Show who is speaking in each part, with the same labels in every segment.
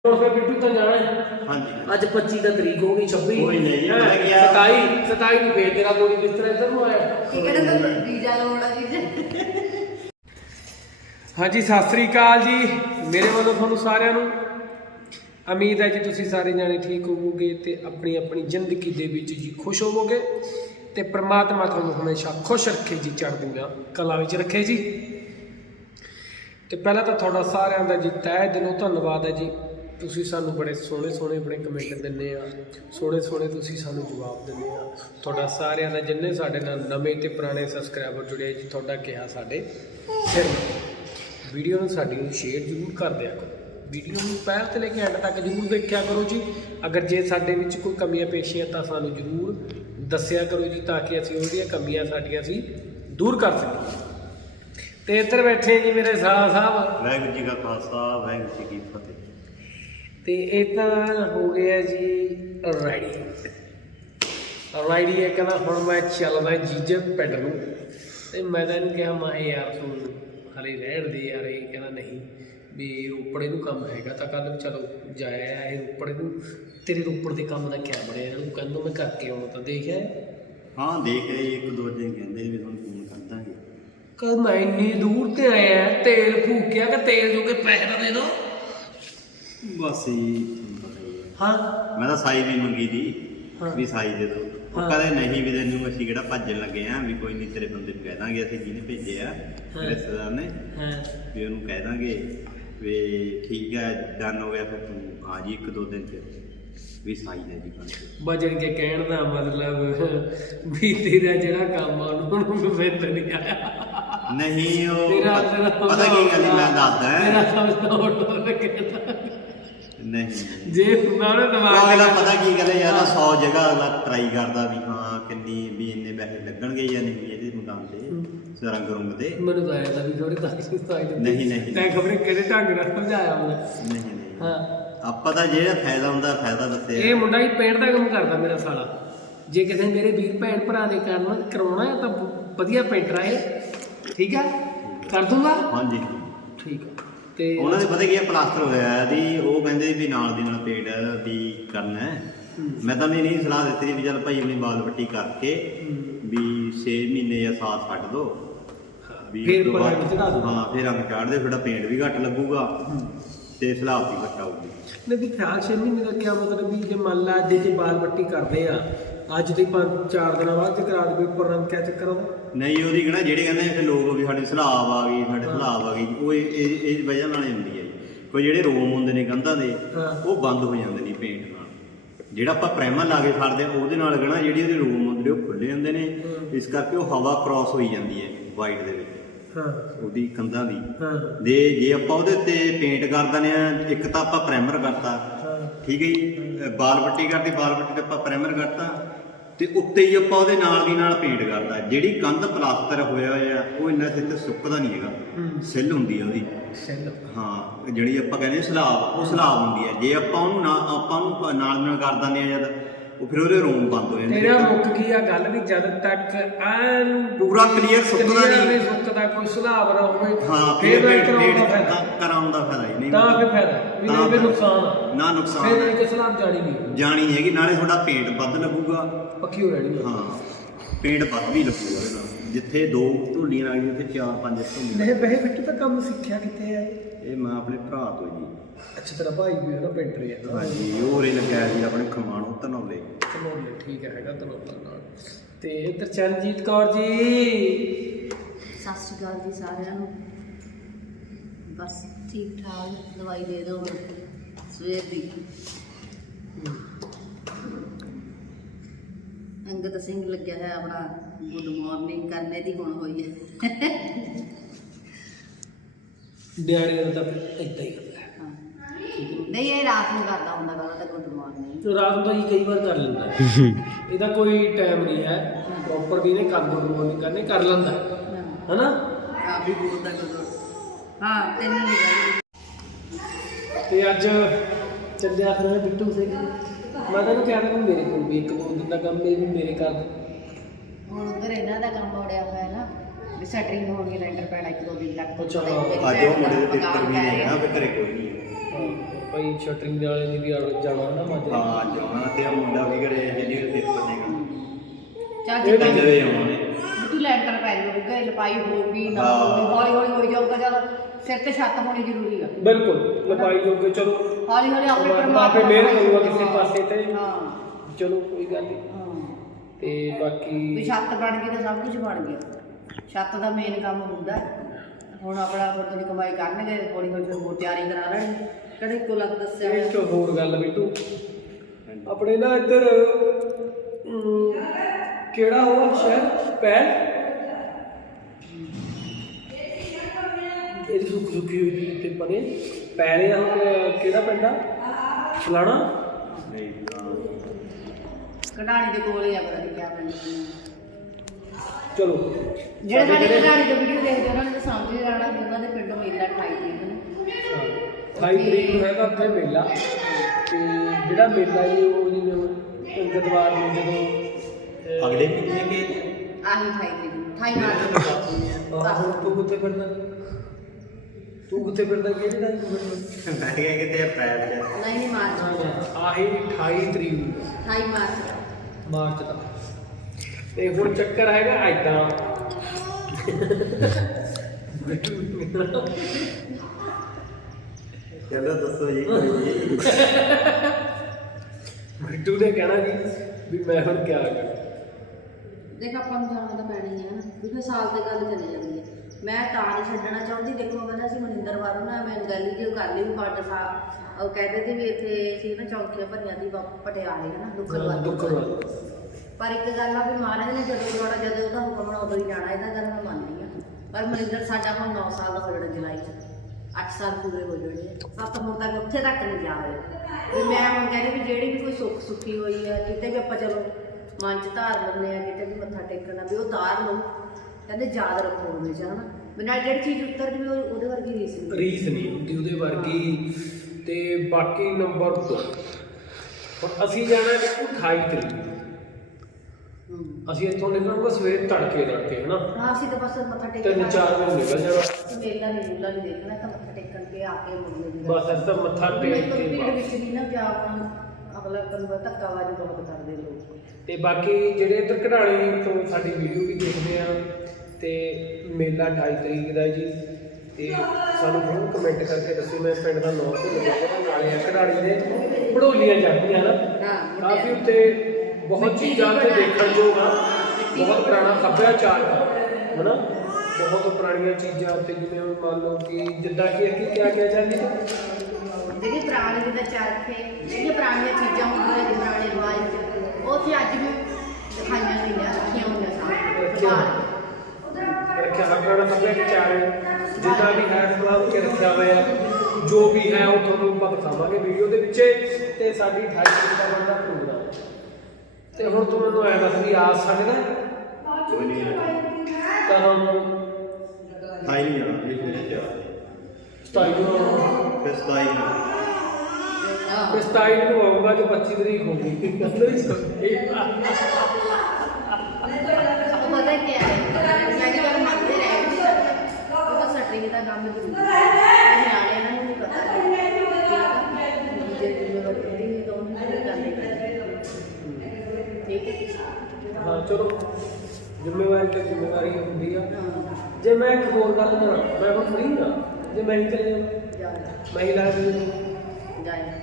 Speaker 1: बिट्टू तो जाना है।
Speaker 2: हाँ जी
Speaker 1: अज 25 का तरीक हो गई 26
Speaker 2: कोई नहीं,
Speaker 1: है,
Speaker 2: मैं गया।
Speaker 1: 27 ਨੂੰ ਫੇਰ ਤੇਰਾ ਗੋਲੀ ਬਿਸਤਰਾ ਇੱਧਰ ਨੂੰ ਆਇਆ। ਹਾਂਜੀ ਸਤਿ ਸ੍ਰੀ ਅਕਾਲ ਜੀ, ਮੇਰੇ ਵੱਲੋਂ ਤੁਹਾਨੂੰ ਸਾਰਿਆਂ ਨੂੰ ਉਮੀਦ ਹੈ ਜੀ ਤੁਸੀਂ ਸਾਰੇ ਜਾਣੇ ਠੀਕ ਹੋਵੋਗੇ ਤੇ ਆਪਣੀ ਆਪਣੀ ਜ਼ਿੰਦਗੀ ਦੇ ਵਿੱਚ ਜੀ ਖੁਸ਼ ਹੋਵੋਗੇ ਤੇ ਪ੍ਰਮਾਤਮਾ ਤੁਹਾਨੂੰ ਹਮੇਸ਼ਾ ਖੁਸ਼ ਰੱਖੇ ਜੀ, ਚੜ੍ਹਦੀਆਂ ਕਲਾ ਵਿੱਚ ਰੱਖੇ ਜੀ। ਤੇ ਪਹਿਲਾਂ ਤਾਂ ਤੁਹਾਡਾ ਸਾਰਿਆਂ ਦਾ ਜੀ ਤਹਿ ਦਿਲੋਂ ਧੰਨਵਾਦ ਹੈ ਜੀ, ਤੁਸੀਂ ਸਾਨੂੰ ਬੜੇ ਸੋਹਣੇ ਬੜੇ ਕਮੈਂਟ ਦਿੰਦੇ ਆ, ਸੋਹਣੇ ਤੁਸੀਂ ਸਾਨੂੰ ਜਵਾਬ ਦਿੰਦੇ ਆ। ਤੁਹਾਡਾ ਸਾਰਿਆਂ ਦਾ ਜਿੰਨੇ ਸਾਡੇ ਨਾਲ ਨਵੇਂ ਤੇ ਪੁਰਾਣੇ ਸਬਸਕ੍ਰਾਈਬਰ ਜੁੜੇ ਜੀ, ਤੁਹਾਡਾ ਕਿਹਾ ਸਾਡੇ ਸਿਰ। ਵੀਡੀਓ ਨੂੰ ਸਾਡੀ ਨੂੰ ਸ਼ੇਅਰ ਜ਼ਰੂਰ ਕਰ ਦਿਆ ਕਰੋ, ਵੀਡੀਓ ਨੂੰ ਪਹਿਲ ਤੋਂ ਲੈ ਕੇ ਐਂਡ ਤੱਕ ਜ਼ਰੂਰ ਦੇਖਿਆ ਕਰੋ ਜੀ। ਅਗਰ ਜੇ ਸਾਡੇ ਵਿੱਚ ਕੋਈ ਕਮੀਆਂ ਪੇਸ਼ੀਆਂ ਤਾਂ ਸਾਨੂੰ ਜ਼ਰੂਰ ਦੱਸਿਆ ਕਰੋ ਜੀ, ਤਾਂ ਕਿ ਅਸੀਂ ਉਹ ਜਿਹੜੀਆਂ ਕਮੀਆਂ ਸਾਡੀਆਂ ਅਸੀਂ ਦੂਰ ਕਰ ਸਕੀਏ। ਤੇ ਇੱਧਰ ਬੈਠੇ ਜੀ ਮੇਰੇ ਸਾਲਾ ਸਾਹਿਬ,
Speaker 2: ਵਾਹਿਗੁਰੂ ਜੀ ਕਾ ਖਾਲਸਾ ਵਾਹਿਗੁਰੂ ਜੀ ਕੀ ਫਤਿਹ।
Speaker 1: ਤੇ ਇਹ ਤਾਂ ਹੋ ਗਿਆ ਜੀ ਰਾਈਡੀ ਹੈ, ਕਹਿੰਦਾ ਹੁਣ ਮੈਂ ਚੱਲਦਾ ਜੀਜੇ ਪਿੰਡ ਨੂੰ। ਤੇ ਮੈਂ ਤਾਂ ਇਹਨੂੰ ਕਿਹਾ ਮੈਂ ਯਾਰ ਤੂੰ ਹਾਲੇ ਰਹਿਣ ਦੇ ਯਾਰ, ਇਹ ਕਹਿੰਦਾ ਨਹੀਂ ਵੀ ਰੋਪੜੇ ਨੂੰ ਕੰਮ ਹੈਗਾ ਤਾਂ ਕੱਲ੍ਹ ਚਲੋ ਜਾਇਆ ਇਹ ਰੋਪੜੇ ਨੂੰ। ਤੇਰੇ ਰੋਪੜ ਦੇ ਕੰਮ ਦਾ ਕਿਆ ਬਣਿਆ? ਇਹਨੂੰ ਕਹਿੰਦਾ ਮੈਂ ਕਰਕੇ ਆਉਣਾ ਤਾਂ ਦੇਖਿਆ।
Speaker 2: ਹਾਂ ਦੇਖ ਰਹੇ, ਇੱਕ ਦੋ ਦਿਨ ਕਹਿੰਦੇ ਵੀ ਤੁਹਾਨੂੰ ਫੋਨ ਕਰ ਦਾਂਗੇ।
Speaker 1: ਕਦ ਮੈਂ ਇੰਨੀ ਦੂਰ ਤੇ ਆਇਆ, ਤੇਲ ਫੂਕਿਆ ਕਿ ਤੇਲ ਜੋ ਕੇ ਪੈਸੇ ਤਾਂ ਦੇ ਦੋ
Speaker 2: ਬਸ ਹੀ
Speaker 1: ਹਾਂ।
Speaker 2: ਮੈਂ ਤਾਂ ਸਾਈ ਵੀ ਮੰਗੀ ਦੀ ਵੀ ਸਾਈ ਦੇ ਦੋ, ਉਹ ਕਹਿੰਦੇ ਨਹੀਂ ਵੀ ਤੈਨੂੰ ਅਸੀਂ ਕਿਹੜਾ ਭੱਜਣ ਲੱਗੇ ਆ, ਵੀ ਕੋਈ ਨਹੀਂ ਤੇਰੇ ਬੰਦੇ ਨੂੰ ਕਹਿ ਦਾਂਗੇ, ਅਸੀਂ ਜਿਹਨੇ ਭੇਜੇ ਆ ਰਿਸ਼ਤੇਦਾਰ ਨੇ ਵੀ ਉਹਨੂੰ ਕਹਿ ਦਾਂਗੇ ਵੀ ਠੀਕ ਹੈ ਡਨ ਹੋ ਗਿਆ, ਫਿਰ ਤੂੰ ਆ ਜੀ ਇੱਕ ਦੋ ਦਿਨ ਚ ਵੀ ਸਾਈ ਦੇ ਜੀ
Speaker 1: ਬਜਣ ਕੇ ਕਹਿਣ ਦਾ ਮਤਲਬ ਵੀ ਤੇਰਾ ਜਿਹੜਾ ਕੰਮ ਆ ਉਹਨੂੰ ਪਸੰਦ ਨਹੀਂ ਆਇਆ।
Speaker 2: ਨਹੀਂ ਉਹ
Speaker 1: ਤੇਰਾ
Speaker 2: ਪਤਾ ਕੀ ਗੱਲ ਮੈਂ ਦੱਸਦਾ
Speaker 1: ਮੇਰਾ ਸਮਝਦਾ ਆਟੋ ਲੱਗਦਾ
Speaker 2: ਨਹੀਂ
Speaker 1: ਜੇ ਉਹਨਾਂ ਦਿਮਾਗ
Speaker 2: ਅਗਲਾ ਪਤਾ ਕੀ ਗੱਲ ਯਾਰ 100 ਜਗ੍ਹਾ ਅਗਲਾ ਟਰਾਈ ਕਰਦਾ ਵੀ ਹਾਂ ਕਿੰਨੀ ਵੀ ਇੰਨੇ ਪੈਸੇ ਲੱਗਣਗੇ ਜਾਂ ਨਹੀਂ ਇਹਦੇ ਮਕਾਨ ਤੇ ਰੰਗ ਰੁੰਗ ਦੇ।
Speaker 1: ਮੈਨੂੰ ਤਾਂ ਆਇਆ ਤਾਂ ਵੀ ਥੋੜੀ
Speaker 2: ਨਹੀਂ
Speaker 1: ਤੈਂ ਖਬਰੇ ਕਿਹੜੇ ਢੰਗ ਨਾਲ ਸਮਝਾਇਆ ਉਹਨੇ।
Speaker 2: ਨਹੀਂ
Speaker 1: ਹਾਂ
Speaker 2: ਆਪਾਂ ਤਾਂ ਜਿਹੜਾ ਫਾਇਦਾ ਹੁੰਦਾ ਫਾਇਦਾ ਦੱਸਿਆ।
Speaker 1: ਇਹ ਮੁੰਡਾ ਹੀ ਪੇਂਟ ਦਾ ਕੰਮ ਕਰਦਾ ਮੇਰਾ ਸਾਲਾ। ਜੇ ਕਿਸੇ ਮੇਰੇ ਵੀਰ ਭੈਣ ਭਰਾ ਨੇ ਕਰਾਉਣਾ ਹੈ ਤਾਂ ਵਧੀਆ ਪੇਂਟਰ ਆ ਇਹ, ਠੀਕ ਆ ਕਰ ਦੂੰਗਾ।
Speaker 2: ਹਾਂਜੀ
Speaker 1: ਠੀਕ ਆ। ਤੇ
Speaker 2: ਉਹਨਾਂ ਦੇ ਪਤਾ ਕੀ ਹੈ ਪਲਾਸਟਰ ਹੋਇਆ ਦੀ, ਉਹ ਕਹਿੰਦੇ ਵੀ ਨਾਲ ਦੀ ਨਾਲ ਪੇਂਟ ਵੀ ਕਰਨਾ ਹੈ। ਮੈਂ ਤਾਂ ਨਹੀਂ ਸਲਾਹ ਦਿੱਤੀ ਵੀ ਚੱਲ ਭਾਈ ਆਪਣੀ ਬਾਲ ਵੱਟੀ ਕਰਕੇ ਵੀ 6 ਮਹੀਨੇ ਜਾਂ ਸਾਲ ਛੱਡ ਦੋ ਵੀ
Speaker 1: ਫਿਰ
Speaker 2: ਉਸ ਤੋਂ ਬਾਅਦ
Speaker 1: ਚੜਾ ਦੋ।
Speaker 2: ਹਾਂ ਫਿਰ ਰੰਗ ਚਾੜ ਦੇ, ਤੁਹਾਡਾ ਪੇਂਟ ਵੀ ਘੱਟ ਲੱਗੂਗਾ ਤੇ ਸਲਾਬ ਵੀ ਘੱਟ ਆਊਗੀ।
Speaker 1: ਨਹੀਂ ਵੀ ਖਿਆਲ 6 ਮਹੀਨੇ ਦਾ ਕਿਆ ਮਤਲਬ ਵੀ ਜੇ ਮੰਨ ਲਾ ਜੇ ਬਾਲ ਵੱਟੀ ਕਰਦੇ ਆ ਅੱਜ ਦੇ 5-4 ਦਿਨਾਂ ਬਾਅਦ ਚ ਕਰਾ ਦੇ ਉੱਪਰ ਰੰਗ ਕਿਆ ਚੱਕਰ ਉਹਦਾ?
Speaker 2: ਨਹੀਂ ਉਹਦੀ ਕਹਿਣਾ ਜਿਹੜੇ ਕਹਿੰਦੇ ਫਿਰ ਲੋਕ ਵੀ ਸਾਡੇ ਸਲਾਬ ਆ ਗਈ ਸਾਡੇ ਸਲਾਬ ਆ ਗਈ, ਉਹ ਇਹ ਵਜ੍ਹਾ ਨਾਲ ਹੀ ਹੁੰਦੀ ਹੈ ਜੀ। ਕੋਈ ਜਿਹੜੇ ਰੋਮ ਹੁੰਦੇ ਨੇ ਕੰਧਾਂ ਦੇ ਉਹ ਬੰਦ ਹੋ ਜਾਂਦੇ ਨੇ ਪੇਂਟ ਨਾਲ। ਜਿਹੜਾ ਆਪਾਂ ਪ੍ਰਾਈਮਰ ਲਾ ਕੇ ਫੜਦੇ ਉਹਦੇ ਨਾਲ ਕਹਿਣਾ ਜਿਹੜੀ ਉਹਦੇ ਰੋਮ ਹੁੰਦੇ ਉਹ ਖੁੱਲੇ ਹੁੰਦੇ ਨੇ, ਇਸ ਕਰਕੇ ਉਹ ਹਵਾ ਕ੍ਰਾਸ ਹੋਈ ਜਾਂਦੀ ਹੈ ਵਾਈਟ ਦੇ ਵਿੱਚ ਉਹਦੀ ਕੰਧਾਂ ਦੀ ਦੇ। ਜੇ ਆਪਾਂ ਉਹਦੇ ਉੱਤੇ ਪੇਂਟ ਕਰ ਦਿੰਦੇ ਆ, ਇੱਕ ਤਾਂ ਆਪਾਂ ਪ੍ਰਾਈਮਰ ਕਰਤਾ ਠੀਕ ਹੈ ਜੀ, ਬਾਲ ਵੱਟੀ ਕਰਤੀ, ਬਾਲ ਵੱਟੀ ਤੇ ਆਪਾਂ ਪ੍ਰਾਈਮਰ ਕਰਤਾ ਤੇ ਉੱਤੇ ਹੀ ਆਪਾਂ ਉਹਦੇ ਨਾਲ ਦੀ ਨਾਲ ਪੇਂਟ ਕਰਦਾ। ਜਿਹੜੀ ਕੰਧ ਪਲਾਸਟਰ ਹੋਇਆ ਹੋਇਆ ਉਹ ਇੰਨਾ ਸਿੱਧਾ ਸੁੱਕਦਾ ਨਹੀਂ ਹੈਗਾ, ਸਿੱਲ ਹੁੰਦੀ ਹੈ ਉਹਦੀ। ਹਾਂ ਜਿਹੜੀ ਆਪਾਂ ਕਹਿੰਦੇ ਸਲਾਬ, ਉਹ ਸਲਾਬ ਹੁੰਦੀ ਹੈ। ਜੇ ਆਪਾਂ ਉਹਨੂੰ ਨਾਲ ਕਰ ਦਿੰਦੇ ਆ ਜਦ ਉਹ ਫਿਰ ਉਹਦੇ ਰੂਮ ਬੰਦ ਹੋ ਜਾਂਦੇ।
Speaker 1: ਤੇਰਾ ਮੁੱਕ ਕੀ ਆ ਗੱਲ ਵੀ ਜਦ ਤੱਕ ਐਨ
Speaker 2: ਪੂਰਾ ਕਲੀਅਰ ਸੁੱਕਦਾ ਨਹੀਂ
Speaker 1: ਸੁੱਕਦਾ ਕੋਈ ਸਲਾਬ ਨਾ ਹੋਵੇ
Speaker 2: ਹਾਂ ਫਿਰ ਕਰਾਉਣ ਦਾ ਫਾਇਦਾ ਹੀ ਨਹੀਂ।
Speaker 1: ਤਾਂ ਫਿਰ ਫਾਇਦਾ ਵੀ ਨਹੀਂ, ਫਿਰ ਨੁਕਸਾਨ
Speaker 2: ਨਾ ਨੁਕਸਾਨ
Speaker 1: ਫਿਰ ਕਿ ਸਲਾਬ ਜਾਣੀ
Speaker 2: ਨਹੀਂ ਹੈਗੀ, ਨਾਲੇ ਤੁਹਾਡਾ ਪੇਂਟ ਵੱਧ ਲੱਗੂਗਾ,
Speaker 1: ਪੱਕੀ ਹੋ ਰਹਿਣੀ। ਹਾਂ
Speaker 2: ਪੇਂਟ ਵੱਧ ਵੀ ਲੱਗੂਗਾ ਉਹਦੇ ਨਾਲ। ਜਿੱਥੇ 2 ਢੋਲੀਆਂ ਆ ਗਈਆਂ ਉੱਥੇ 4-5 ਢੋਲੀਆਂ।
Speaker 1: ਨਹੀਂ ਬਹਿ ਬਿੱਟੂ ਤਾਂ ਕੰਮ ਸਿੱਖਿਆ ਕਿੱਥੇ ਆ
Speaker 2: ਇਹ ਮੈਂ ਆਪਣੇ ਭਰਾ ਤੋਂ ਜੀ।
Speaker 1: ਅੱਛਾ ਤੇਰਾ ਭਾਈ ਵੀ ਉਹਦਾ ਪੇਂਟਰ ਹੈ?
Speaker 2: ਹਾਂਜੀ ਉਹ ਉਰੇ ਲੱਗਿਆ ਜੀ ਆਪਣੇ ਖਮਾਣੋਂ ਧਨੌਲੇ।
Speaker 1: ਠੀਕ ਹੈ ਹੈਗਾ ਧਨੌਲਾ ਨਾਲ। ਤੇ ਇੱਧਰ ਚਰਨਜੀਤ ਕੌਰ ਜੀ,
Speaker 3: ਸਤਿ ਸ਼੍ਰੀ ਅਕਾਲ ਜੀ ਸਾਰਿਆਂ ਨੂੰ। ਬਸ ਠੀਕ ਠਾਕ, ਦਵਾਈ ਦੇ ਦਿਓ ਸਵੇਰ ਦੀ। ਅੰਗਦ ਸਿੰਘ ਲੱਗਿਆ ਹੈ ਆਪਣਾ ਗੁੱਡ ਮਾਰਨਿੰਗ ਕਰਨੇ ਦੀ ਹੁਣ ਹੋਈ ਹੈ।
Speaker 1: ਡੈਡੀ ਦਾ ਤਾਂ ਇੱਦਾਂ ਹੀ ਕਰਦਾ ਹੈ।
Speaker 3: ਨਹੀਂ ਇਹ ਰਾਤ ਨੂੰ ਕਰਦਾ ਹੁੰਦਾ ਤਾਂ ਗੁੱਡ ਮਾਰਨਿੰਗ
Speaker 1: ਰਾਤ ਨੂੰ ਤਾਂ ਜੀ ਕਈ ਵਾਰ ਕਰ ਲੈਂਦਾ ਹੈ। ਇਹਦਾ ਕੋਈ ਟਾਈਮ ਨਹੀਂ ਹੈ ਪ੍ਰੋਪਰ ਵੀ ਨੇ ਕੰਮ ਨਹੀਂ ਕਰਨੇ, ਕਰ ਲੈਂਦਾ ਹਨਾ।
Speaker 3: ਆ ਵੀ ਬੋਲਦਾ ਗੁੱਡ ਹਾਂ ਤੈਨੂੰ ਨਹੀਂ ਗੱਲ।
Speaker 1: ਤੇ ਅੱਜ ਚੱਲਿਆ ਫਿਰ ਬਿੱਟੂ ਸਿੰਘ, ਮੈਂ ਤੈਨੂੰ ਕਹਿ ਰਿਹਾ ਮੇਰੇ ਕੋਲ ਵੀ 1-2 ਦਿਨ ਦਾ ਕੰਮ ਇਹ ਵੀ ਮੇਰੇ ਕਰ ਦੇ।
Speaker 3: ਹੁਣ ਘਰੇ ਇਹਨਾਂ ਦਾ ਕੰਮ ਔੜਿਆ ਹੋਇਆ ਨਾ ਵੀ ਸੈਟਰਿੰਗ ਹੋ ਗਈ, ਲੈਂਟਰ ਪੈਣਾ 1-2 ਦਿਨ ਤੱਕ।
Speaker 1: ਅੱਛਾ
Speaker 2: ਅੱਜ ਉਹ ਮੁੰਡੇ ਦੇ ਪੇਪਰ ਵੀ ਨੇ ਨਾ, ਫਿਰ ਘਰੇ ਕੋਈ ਨਹੀਂ।
Speaker 1: ਭਾਈ ਸ਼ਟਰਿੰਗ ਵਾਲੇ ਨੇ ਵੀ ਜਾਣਾ ਨਾ ਮਾਜਰੇ।
Speaker 2: ਹਾਂ ਜਾਣਾ ਤੇ ਆ ਮੁੰਡਾ ਵੀ ਘਰੇ ਜਿਹੜੀ ਪੇਪਰ ਦੇਗਾ
Speaker 3: ਚੱਲ
Speaker 1: ਇਹ
Speaker 3: ਜਿੱਦਾਂ
Speaker 2: ਜਦੇ ਆਉਣੇ
Speaker 3: ਤੂੰ ਲੈਂਟਰ ਪੈ ਜਾਊਗਾ ਲਪਾਈ ਹੋਊਗੀ ਨਾ
Speaker 2: ਹਾਂ।
Speaker 3: ਹੋਊਗੀ, ਹੌਲੀ ਹੌਲੀ ਹੋਈ ਜਾਊਗਾ। ਜਦ ਸਿਰ ਤੇ ਛੱਤ ਹੋਣੀ ਜ਼ਰੂਰੀ ਆ।
Speaker 1: ਬਿਲਕੁਲ ਲਪਾਈ ਜੋਗੇ ਚਲੋ
Speaker 3: ਹੌਲੀ ਹੌਲੀ ਆਪਣੇ
Speaker 1: ਪਰਮਾਤਮਾ ਆਪੇ ਮਿਹਰ ਕਰੂਗਾ ਕਿਸੇ ਪਾਸੇ ਤੇ।
Speaker 3: ਹਾਂ
Speaker 1: ਚਲੋ ਕੋਈ ਗੱਲ ਨਹੀਂ।
Speaker 3: ਹਾਂ
Speaker 1: ਤੇ
Speaker 3: ਵੀ
Speaker 1: ਬਾਕੀ
Speaker 3: ਛੱਤ ਬਣ ਗਈ ਤਾਂ ਸਭ ਕੁਝ ਬਣ ਗਿਆ। ਛੱਤ ਦਾ ਮੇਨ ਕੰਮ ਹੁੰਦਾ ਹੈ। ਹੁਣ ਆਪਣਾ ਥੋੜੀ ਥੋੜੀ ਕਮਾਈ ਕਰਨਗੇ, ਹੌਲੀ ਹੌਲੀ ਹੋਰ ਤਿਆਰੀ ਕਰਾ ਲੈਣਗੇ। ਕਿਹੜੇ ਕੋ ਲੱਗ ਦੱਸਿਆ ਹੋਇਆ।
Speaker 1: ਇੱਕ ਹੋਰ ਗੱਲ ਬਿੱਟੂ, ਆਪਣੇ ਨਾ ਇੱਧਰ ਕਿਹੜਾ ਉਹ ਸ਼ਹਿਰ ਪੈਲ ਇਹ ਸੁੱਕ ਸੁੱਕੀ ਹੋਈ ਤੇ ਬਣੇ ਪੈਰੇ ਆ ਕਿਹੜਾ ਪਿੰਡ ਆ ਫਲਾਣਾ
Speaker 2: ਨਹੀਂ ਹਾਂ
Speaker 3: ਕਢਾਣੀ ਦੇ ਕੋਲ ਹੀ ਆ, ਪਤਾ ਨਹੀਂ ਕਿਆ ਪਿੰਡ।
Speaker 1: ਚਲੋ
Speaker 3: ਜਿਹੜੇ ਸਾਡੇ ਕਢਾਣੀ ਦੀ ਵੀਡੀਓ ਦੇਖਦੇ ਉਹਨਾਂ ਨੇ ਤਾਂ ਸਮਝ ਹੀ ਜਾਣਾ ਵੀ ਉਹਨਾਂ ਦੇ ਪਿੰਡ ਮੇਲਾ 28 ਤਰੀਕ ਨੂੰ।
Speaker 1: 28 ਤਰੀਕ ਨੂੰ ਹੈਗਾ ਉੱਥੇ ਮੇਲਾ। ਤੇ ਜਿਹੜਾ ਮੇਲਾ ਜੀ ਉਹ ਜਿਵੇਂ ਗਦਵਾਰ ਨੂੰ ਜਦੋਂ
Speaker 2: ਅਗਲੇ ਮਹੀਨੇ ਕੇ
Speaker 3: ਆਹੀ 28 ਤਰੀਕ ਨੂੰ 28 ਮਾਰਚ ਨੂੰ।
Speaker 1: ਹੁਣ ਤੂੰ ਕਿੱਥੇ ਫਿਰਦਾ ਕਿਹੜੇ ਟਾਈਮ ਤੂੰ ਫਿਰਦਾ?
Speaker 2: ਮੈਂ ਕਿਹਾ ਕਿਤੇ ਅਪ੍ਰੈਲ ਚ
Speaker 3: ਨਹੀਂ ਨਹੀਂ ਮਾਰਚ
Speaker 1: ਆਹੀ 28 ਤਰੀਕ ਨੂੰ
Speaker 3: 28 ਮਾਰਚ
Speaker 1: ਮਾਰਚ ਦਾ। ਤੇ ਹੁਣ ਚੱਕਰ ਹੈਗਾ ਐਦਾਂ
Speaker 2: ਚਲੋ ਦੱਸੋ ਜੀ
Speaker 1: ਬਿੱਟੂ ਨੇ ਕਹਿਣਾ ਜੀ ਵੀ ਮੈਂ ਹੁਣ ਕਿਆ ਕਰਾਂ।
Speaker 3: ਦੇਖ ਆਪਾਂ ਨੂੰ ਜਾਣਾ ਤਾਂ ਪੈਣਾ ਹੀ ਹੈ ਨਾ, ਵੀ ਫਿਰ ਸਾਲ ਤੇ ਗੱਲ ਚਲੀ ਜਾਂਦੀ ਹੈ। ਮੈਂ ਤਾਂ ਨਹੀਂ ਛੱਡਣਾ ਚਾਹੁੰਦੀ। ਦੇਖੋ ਪਹਿਲਾਂ ਅਸੀਂ ਮਨਿੰਦਰ ਵਾਲੋਂ ਨਾ ਮੈਂ ਗੱਲ ਹੀ ਕਰ ਲਈ ਵੀ ਫੱਟ ਸਾਹਿਬ ਉਹ ਕਹਿੰਦੇ ਸੀ ਵੀ ਇੱਥੇ ਸੀ ਨਾ ਚੌਂਕੀਆਂ ਭਰੀਆਂ ਦੀ ਪਟਿਆਲੇ ਹੈ ਨਾ ਦੁੱਖਲ ਪਰ ਇੱਕ ਗੱਲ ਆ ਵੀ ਮਹਾਰਾਜ ਨੇ ਜਦੋਂ ਉਹਦਾ ਹੁਕਮ ਹੋਣਾ ਉਦੋਂ ਹੀ ਜਾਣਾ। ਇਹਦਾ ਗੱਲ ਮੈਂ ਮੰਨਦੀ ਹਾਂ। ਪਰ ਮਨਿੰਦਰ ਸਾਡਾ ਹੁਣ 9 ਸਾਲ ਦਾ ਹੋ ਜਾਣਾ ਜੁਲਾਈ 'ਚ, 8 ਸਾਲ ਪੂਰੇ ਹੋ ਜਾਣੇ। ਸੱਤ ਹੁਣ ਤੱਕ ਉੱਥੇ ਤੱਕ ਨਹੀਂ ਜਾ ਰਹੇ ਵੀ ਮੈਂ ਹੁਣ ਕਹਿੰਦੀ ਵੀ ਜਿਹੜੀ ਵੀ ਕੋਈ ਸੁੱਖ ਸੁੱਖੀ ਹੋਈ ਹੈ ਕਿਤੇ ਵੀ ਆਪਾਂ ਚਲੋ ਮਨ 'ਚ ਧਾਰ ਲੈਂਦੇ ਆ, ਕਿਤੇ ਵੀ ਮੱਥਾ ਟੇਕਣਾ ਵੀ ਉਹ ਧਾਰ ਲਓ। ਕਹਿੰਦੇ ਯਾਦ ਰੱਖੋ ਹਮੇਸ਼ਾ ਹੈ ਨਾ ਵੀ ਨਾਲ ਜਿਹੜੀ ਚੀਜ਼ ਉੱਤਰ ਜਵੇ ਉਹਦੇ ਵਰਗੀ ਰੀਸ
Speaker 1: ਨਹੀਂ ਹੁੰਦੀ ਉਹਦੇ ਵਰਗੀ। ਤੇ ਬਾਕੀ ਨੰਬਰ 2 ਹੁਣ ਅਸੀਂ ਜਾਣਾ ਦੇਖੋ 28 ਤਰੀਕ ਨੂੰ। ਅਸੀਂ ਇੱਥੋਂ ਨਿਕਲਾਂਗੇ ਸਵੇਰੇ ਤੜਕੇ ਹੈ ਨਾ।
Speaker 3: ਹਾਂ ਅਸੀਂ ਤਾਂ ਬਸ ਮੱਥਾ ਟੇਕਣਾ
Speaker 1: 3-4 ਵਜੇ ਨਿਕਲ ਜਾਣਾ।
Speaker 3: ਮੇਲਾ ਨਹੀਂ ਦੇਖਣਾ ਤਾਂ ਮੱਥਾ ਟੇਕਣ ਕੇ ਆ ਕੇ ਮੁੜਨੇ
Speaker 1: ਬਸ ਅਸੀਂ ਤਾਂ ਮੱਥਾ ਟੇਕ ਕੇ
Speaker 3: ਭੀੜ ਵਿੱਚ ਨਹੀਂ ਨਾ ਜਾ ਪਾਉਣਾ। ਅਗਲਾ ਕੰਨ ਧੱਕਾਵਾਜੀ ਬਹੁਤ ਕਰਦੇ ਲੋਕ।
Speaker 1: ਤੇ ਬਾਕੀ ਜਿਹੜੇ ਇੱਧਰ ਕਢਾਣੀ ਤੋਂ ਸਾਡੀ ਵੀਡੀਓ ਵੀ ਦੇਖਦੇ ਆ ਤੇ ਮੇਲਾ 28 ਤਰੀਕ ਦਾ ਜੀ। ਤੇ ਸਾਨੂੰ ਬਹੁਤ ਕਮੈਂਟ ਕਰਕੇ ਦੱਸੋ। ਮੈਂ ਪਿੰਡ ਦਾ ਨਾਮ ਭੁੱਲ ਗਿਆ ਨਾਲੇ ਆ ਕਢਾਣੀ ਦੇ ਭੜੋਲੀਆਂ ਜਾਂਦੀਆਂ ਨਾ ਕਾਫੀ ਉੱਤੇ ਬਹੁਤ ਚੀਜ਼ਾਂ ਤੇ ਦੇਖਣ ਯੋਗ ਆ। ਬਹੁਤ ਪੁਰਾਣਾ ਸੱਭਿਆਚਾਰ ਹੈ ਨਾ। ਬਹੁਤ ਪੁਰਾਣੀਆਂ ਚੀਜ਼ਾਂ ਉੱਤੇ ਜਿਵੇਂ ਮੰਨ ਲਓ ਕਿ ਜਿੱਦਾਂ ਕਿ ਅੱਗੇ ਕਿਆ ਕਿਹਾ ਜਾਂਦੀ
Speaker 3: ਜਿਹੜੀ ਪੁਰਾਣੇ ਜਿੱਦਾਂ ਚਰਖੇ ਜਿਹੜੀਆਂ ਪੁਰਾਣੀਆਂ ਚੀਜ਼ਾਂ ਹੁੰਦੀਆਂ ਨੇ ਪੁਰਾਣੇ ਰਿਵਾਜ ਉਹ ਤੇ ਅੱਜ ਵੀ ਦਿਖਾਈਆਂ ਗਈਆਂ ਰੱਖੀਆਂ ਹੋਈਆਂ ਸਾਰੀਆਂ
Speaker 1: ਰੱਖਿਆ ਪੁਰਾਣਾ ਸੱਭਿਆਚਾਰ ਜਿੱਦਾਂ ਵੀ ਹੈ ਸਲਾਮ ਕੇ ਰੱਖਿਆ ਹੋਇਆ ਜੋ ਵੀ ਹੈ ਉਹ ਤੁਹਾਨੂੰ ਆਪਾਂ ਦਿਖਾਵਾਂਗੇ ਵੀਡੀਓ ਦੇ ਵਿੱਚ। ਤੇ ਸਾਡੀ 28 ਤਰੀਕ ਦਾ ਬਣਦਾ ਪ੍ਰੋਗਰਾਮ। ਤੇ ਹੁਣ ਤੂੰ ਮੈਨੂੰ ਐਂ ਦੱਸ ਵੀ ਆਸ ਸਾਡੇ ਦਾ
Speaker 2: ਕੋਈ ਨਹੀਂ
Speaker 1: ਕਦੋਂ
Speaker 2: 28 ਨਹੀਂ ਜਾਣਾ ਇਹ ਸਵੇਰੇ ਤਿਆਰ
Speaker 1: 27 ਨੂੰ
Speaker 2: ਫਿਰ 27 ਨੂੰ
Speaker 1: 27 ਨੂੰ ਆਊਗਾ ਜੋ 25 ਤਰੀਕ ਹੋ ਗਈ।
Speaker 3: ਪਤਾ ਕੀ ਹੈ ਮੈਂ ਗੱਲ ਮੰਨਦੇ ਰਹਿ ਨਹੀਂ ਸਕਦਾ। ਉਹ ਤਾਂ ਸਟਰਿੰਗ ਦਾ ਕੰਮ ਜ਼ਰੂਰੀ ਹੈ। ਨਿਆਣੇ ਇਹਨਾਂ ਨੂੰ ਨਹੀਂ ਪਤਾ ਜੇ ਜ਼ਿੰਮੇਵਾਰੀ ਨਹੀਂ ਤਾਂ ਉਹਨੂੰ ਨਹੀਂ ਕਰਨੀ ਪੈਂਦੀ। ਠੀਕ ਹੈ
Speaker 1: ਹਾਂ ਚਲੋ ਜ਼ਿੰਮੇਵਾਰੀ ਤਾਂ ਜ਼ਿੰਮੇਵਾਰੀ ਹੁੰਦੀ ਆ। ਜੇ ਮੈਂ ਇੱਕ ਹੋਰ ਗੱਲ ਕਰਾਂ ਮੈਂ ਹੁਣ ਫਰੀ ਹਾਂ ਜੇ ਮੈਂ ਹੀ ਚਲੇ ਜਾਵਾਂ ਮੈਂ ਹੀ ਲਾ ਦੇ
Speaker 3: ਜਾਏ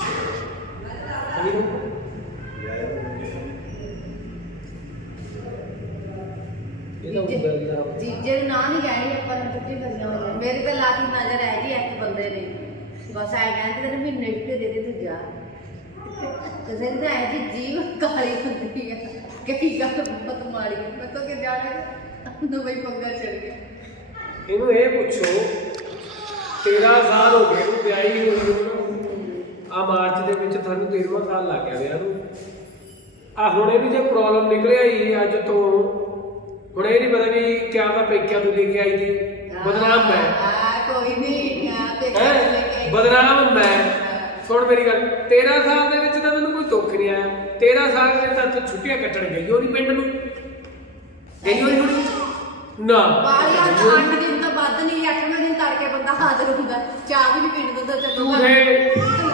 Speaker 3: ਜੀਜੇ ਦੇ ਨਾਂ ਨਹੀਂ ਕਹਿਣੀ ਆਪਾਂ ਨੇ ਛੁੱਟੀ ਕਰੀਆਂ ਹੋਈਆਂ। ਮੇਰੀ ਤਾਂ ਲਾਤੀ ਨਜ਼ਰ ਹੈ ਜੀ ਇੱਕ ਬੰਦੇ ਨੇ ਬਸ ਐ ਕਹਿੰਦੇ ਤੈਨੂੰ ਮਹੀਨੇ ਵੀ ਦੇ ਦੇ ਤੂੰ ਜਾ ਕਿਸੇ ਨੇ ਐ ਜੀ ਜੀਵ ਕਾਲੀ ਹੁੰਦੀ ਹੈ ਕਈ ਗੱਲ ਬਹੁਤ ਮਾੜੀ ਹੈ। ਮੈਂ ਤਾਂ ਕਿ ਜਾਣਾ ਨੂੰ ਬਈ ਪੰਗਾ ਚੜ ਗਿਆ।
Speaker 1: ਇਹਨੂੰ ਇਹ ਪੁੱਛੋ 13 ਸਾਲ ਹੋ ਗਏ ਇਹਨੂੰ ਵਿਆਹੀ ਹੋਈ ਨੂੰ। ਆ ਮਾਰਚ ਦੇ ਵਿੱਚ ਤੁਹਾਨੂੰ 13ਵਾਂ ਸਾਲ ਲੱਗ ਗਿਆ ਵਿਆਹ ਨੂੰ। ਆ ਹੁਣ ਇਹ ਵੀ ਜੇ ਪ੍ਰੋਬਲਮ ਨਿਕਲਿਆ ਹੀ ਅੱਜ ਤੋਂ ਹੁਣ ਇਹ ਨਹੀਂ ਪਤਾ ਵੀ ਕਿਆ ਤਾਂ ਪੇਕਿਆਂ ਤੋਂ ਲੈ ਕੇ ਆਈ ਜੀ ਬਦਨਾਮ ਮੈਂ
Speaker 3: ਕੋਈ ਨਹੀਂ
Speaker 1: ਹੈ ਬਦਨਾਮ ਮੈਂ। ਸੁਣ ਮੇਰੀ ਗੱਲ 13 ਸਾਲ ਦੇ ਵਿੱਚ ਤਾਂ ਮੈਨੂੰ ਕੋਈ ਦੁੱਖ ਨਹੀਂ ਆਇਆ। 13 ਸਾਲ ਦੇ ਤਾਂ ਤੂੰ ਛੁੱਟੀਆਂ ਕੱਟਣ ਗਈ ਹੋਣੀ ਪਿੰਡ ਨੂੰ ਗਈ ਹੋਣੀ ਨਾ
Speaker 3: 8 ਦਿਨ ਤੋਂ ਵੱਧ ਨਹੀਂ 8ਵੇਂ ਦਿਨ ਤੜਕੇ ਬੰਦਾ ਹਾਜ਼ਰ ਹੁੰਦਾ ਚਾਹ ਵੀ ਨਹੀਂ ਪੀਣ ਦਿੰਦਾ
Speaker 1: ਤੂੰ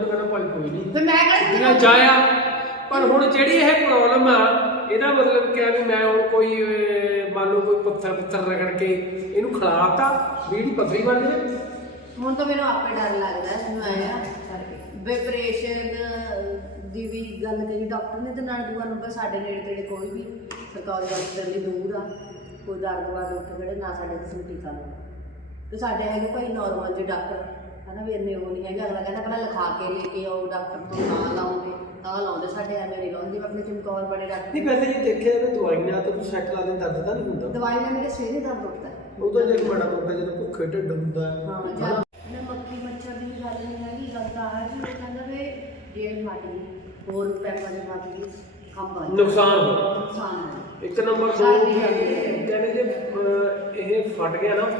Speaker 1: ਮੈਨੂੰ ਕਹਿੰਦਾ ਭਾਈ ਕੋਈ ਨਹੀਂ
Speaker 3: ਫਿਰ ਮੈਂ ਕਹਿੰਦੀ
Speaker 1: ਮੈਂ ਜਾਇਆ। ਪਰ ਹੁਣ ਜਿਹੜੀ ਇਹ ਪ੍ਰੋਬਲਮ ਆ, ਇਹਦਾ ਮਤਲਬ ਕਿਹਾ ਵੀ ਮੈਂ ਹੁਣ ਕੋਈ ਮੰਨ ਲਓ ਕੋਈ ਪੱਥਰ ਰਗੜ ਕੇ ਇਹਨੂੰ ਖਿਲਾਤਾ ਵੀ ਇਹਦੀ ਪੱਥਰੀ ਬਣ ਜਾਵੇ।
Speaker 3: ਹੁਣ ਤਾਂ ਮੈਨੂੰ ਆਪੇ ਡਰ ਲੱਗਦਾ ਮੈਨੂੰ ਆਇਆ ਵਿਪਰੇਸ਼ਨ ਦੀ ਵੀ ਗੱਲ ਕਰੀ ਡਾਕਟਰ ਨੇ, ਤੇ ਨਾਲ ਦੂਆ ਨੰਬਰ ਸਾਡੇ ਨੇੜੇ ਤੇੜੇ ਕੋਈ ਵੀ ਸਰਕਾਰੀ ਹਸਪਤਾਲ ਲਈ ਦੂਰ ਆ, ਕੋਈ ਦਰਦਵਾਦ ਉੱਠ ਖੜੇ ਨਾ ਸਾਡੇ ਕਿਸੇ ਨੂੰ ਟੀਕਾ ਲਾਉਣਾ। ਤੇ ਸਾਡੇ ਹੈਗੇ ਭਾਈ ਨੋਰਮਲ ਜਿਹੇ ਡਾਕਟਰ ਹਨਾ ਵੀ ਇੰਨੇ ਉਹ ਨਹੀਂ ਹੈਗੇ। ਅਗਲਾ ਕਹਿੰਦਾ ਪਹਿਲਾਂ ਲਿਖਾ ਕੇ ਲੈ ਕੇ ਆਓ ਡਾਕਟਰ ਤੋਂ, ਨਾ ਲਾਉਂਦੇ ਤਾਂ ਲਾਉਂਦੇ, ਸਾਡੇ ਐਵੇਂ ਨਹੀਂ ਲਾਉਂਦੇ। ਜਿਵੇਂ ਆਪਣੇ ਚਮਕੌਰ ਬੜੇ ਡਾਕਟਰ
Speaker 1: ਨਹੀਂ ਵੈਸੇ ਜੇ ਦੇਖਿਆ ਜਾਵੇ ਦਵਾਈ ਨਾਲ ਤਾਂ ਕੁਛ ਸੈੱਟ ਲਾ ਦੇ, ਦਰਦ ਤਾਂ ਨਹੀਂ ਹੁੰਦਾ।
Speaker 3: ਦਵਾਈ ਨਾਲ ਮੇਰੇ ਸਵੇਰੇ ਦਰਦ ਉੱਠਦਾ
Speaker 1: ਉਹ ਤਾਂ ਜੇ ਬੜਾ ਦੁਖਦਾ ਜਦੋਂ ਭੁੱਖੇ ਢਿੱਡ ਹੁੰਦਾ ਹੈ।
Speaker 3: ਹਾਂ ਜਾਂ ਮੈਂ ਮੱਖੀ ਮੱਛਰ ਦੀ ਗੱਲ ਨਹੀਂ ਹੈਗੀ, ਗੱਲ ਤਾਂ ਆ ਜੀ ਉਹ ਕਹਿੰਦਾ ਵੀ ਜੇਲ੍ਹ ਫਟ ਗਈ, ਹੋਰ ਪੈਪਾਂ ਦੇ ਫਟ ਗਈ, ਖੰਭਾ
Speaker 1: ਨੁਕਸਾਨ ਹੋਇਆ।
Speaker 3: ਨੁਕਸਾਨ ਹੈ।
Speaker 1: ਇੱਕ ਨੰਬਰ 2 ਕਹਿੰਦੇ ਜੇ ਇਹ ਫਟ ਗਿਆ ਨਾ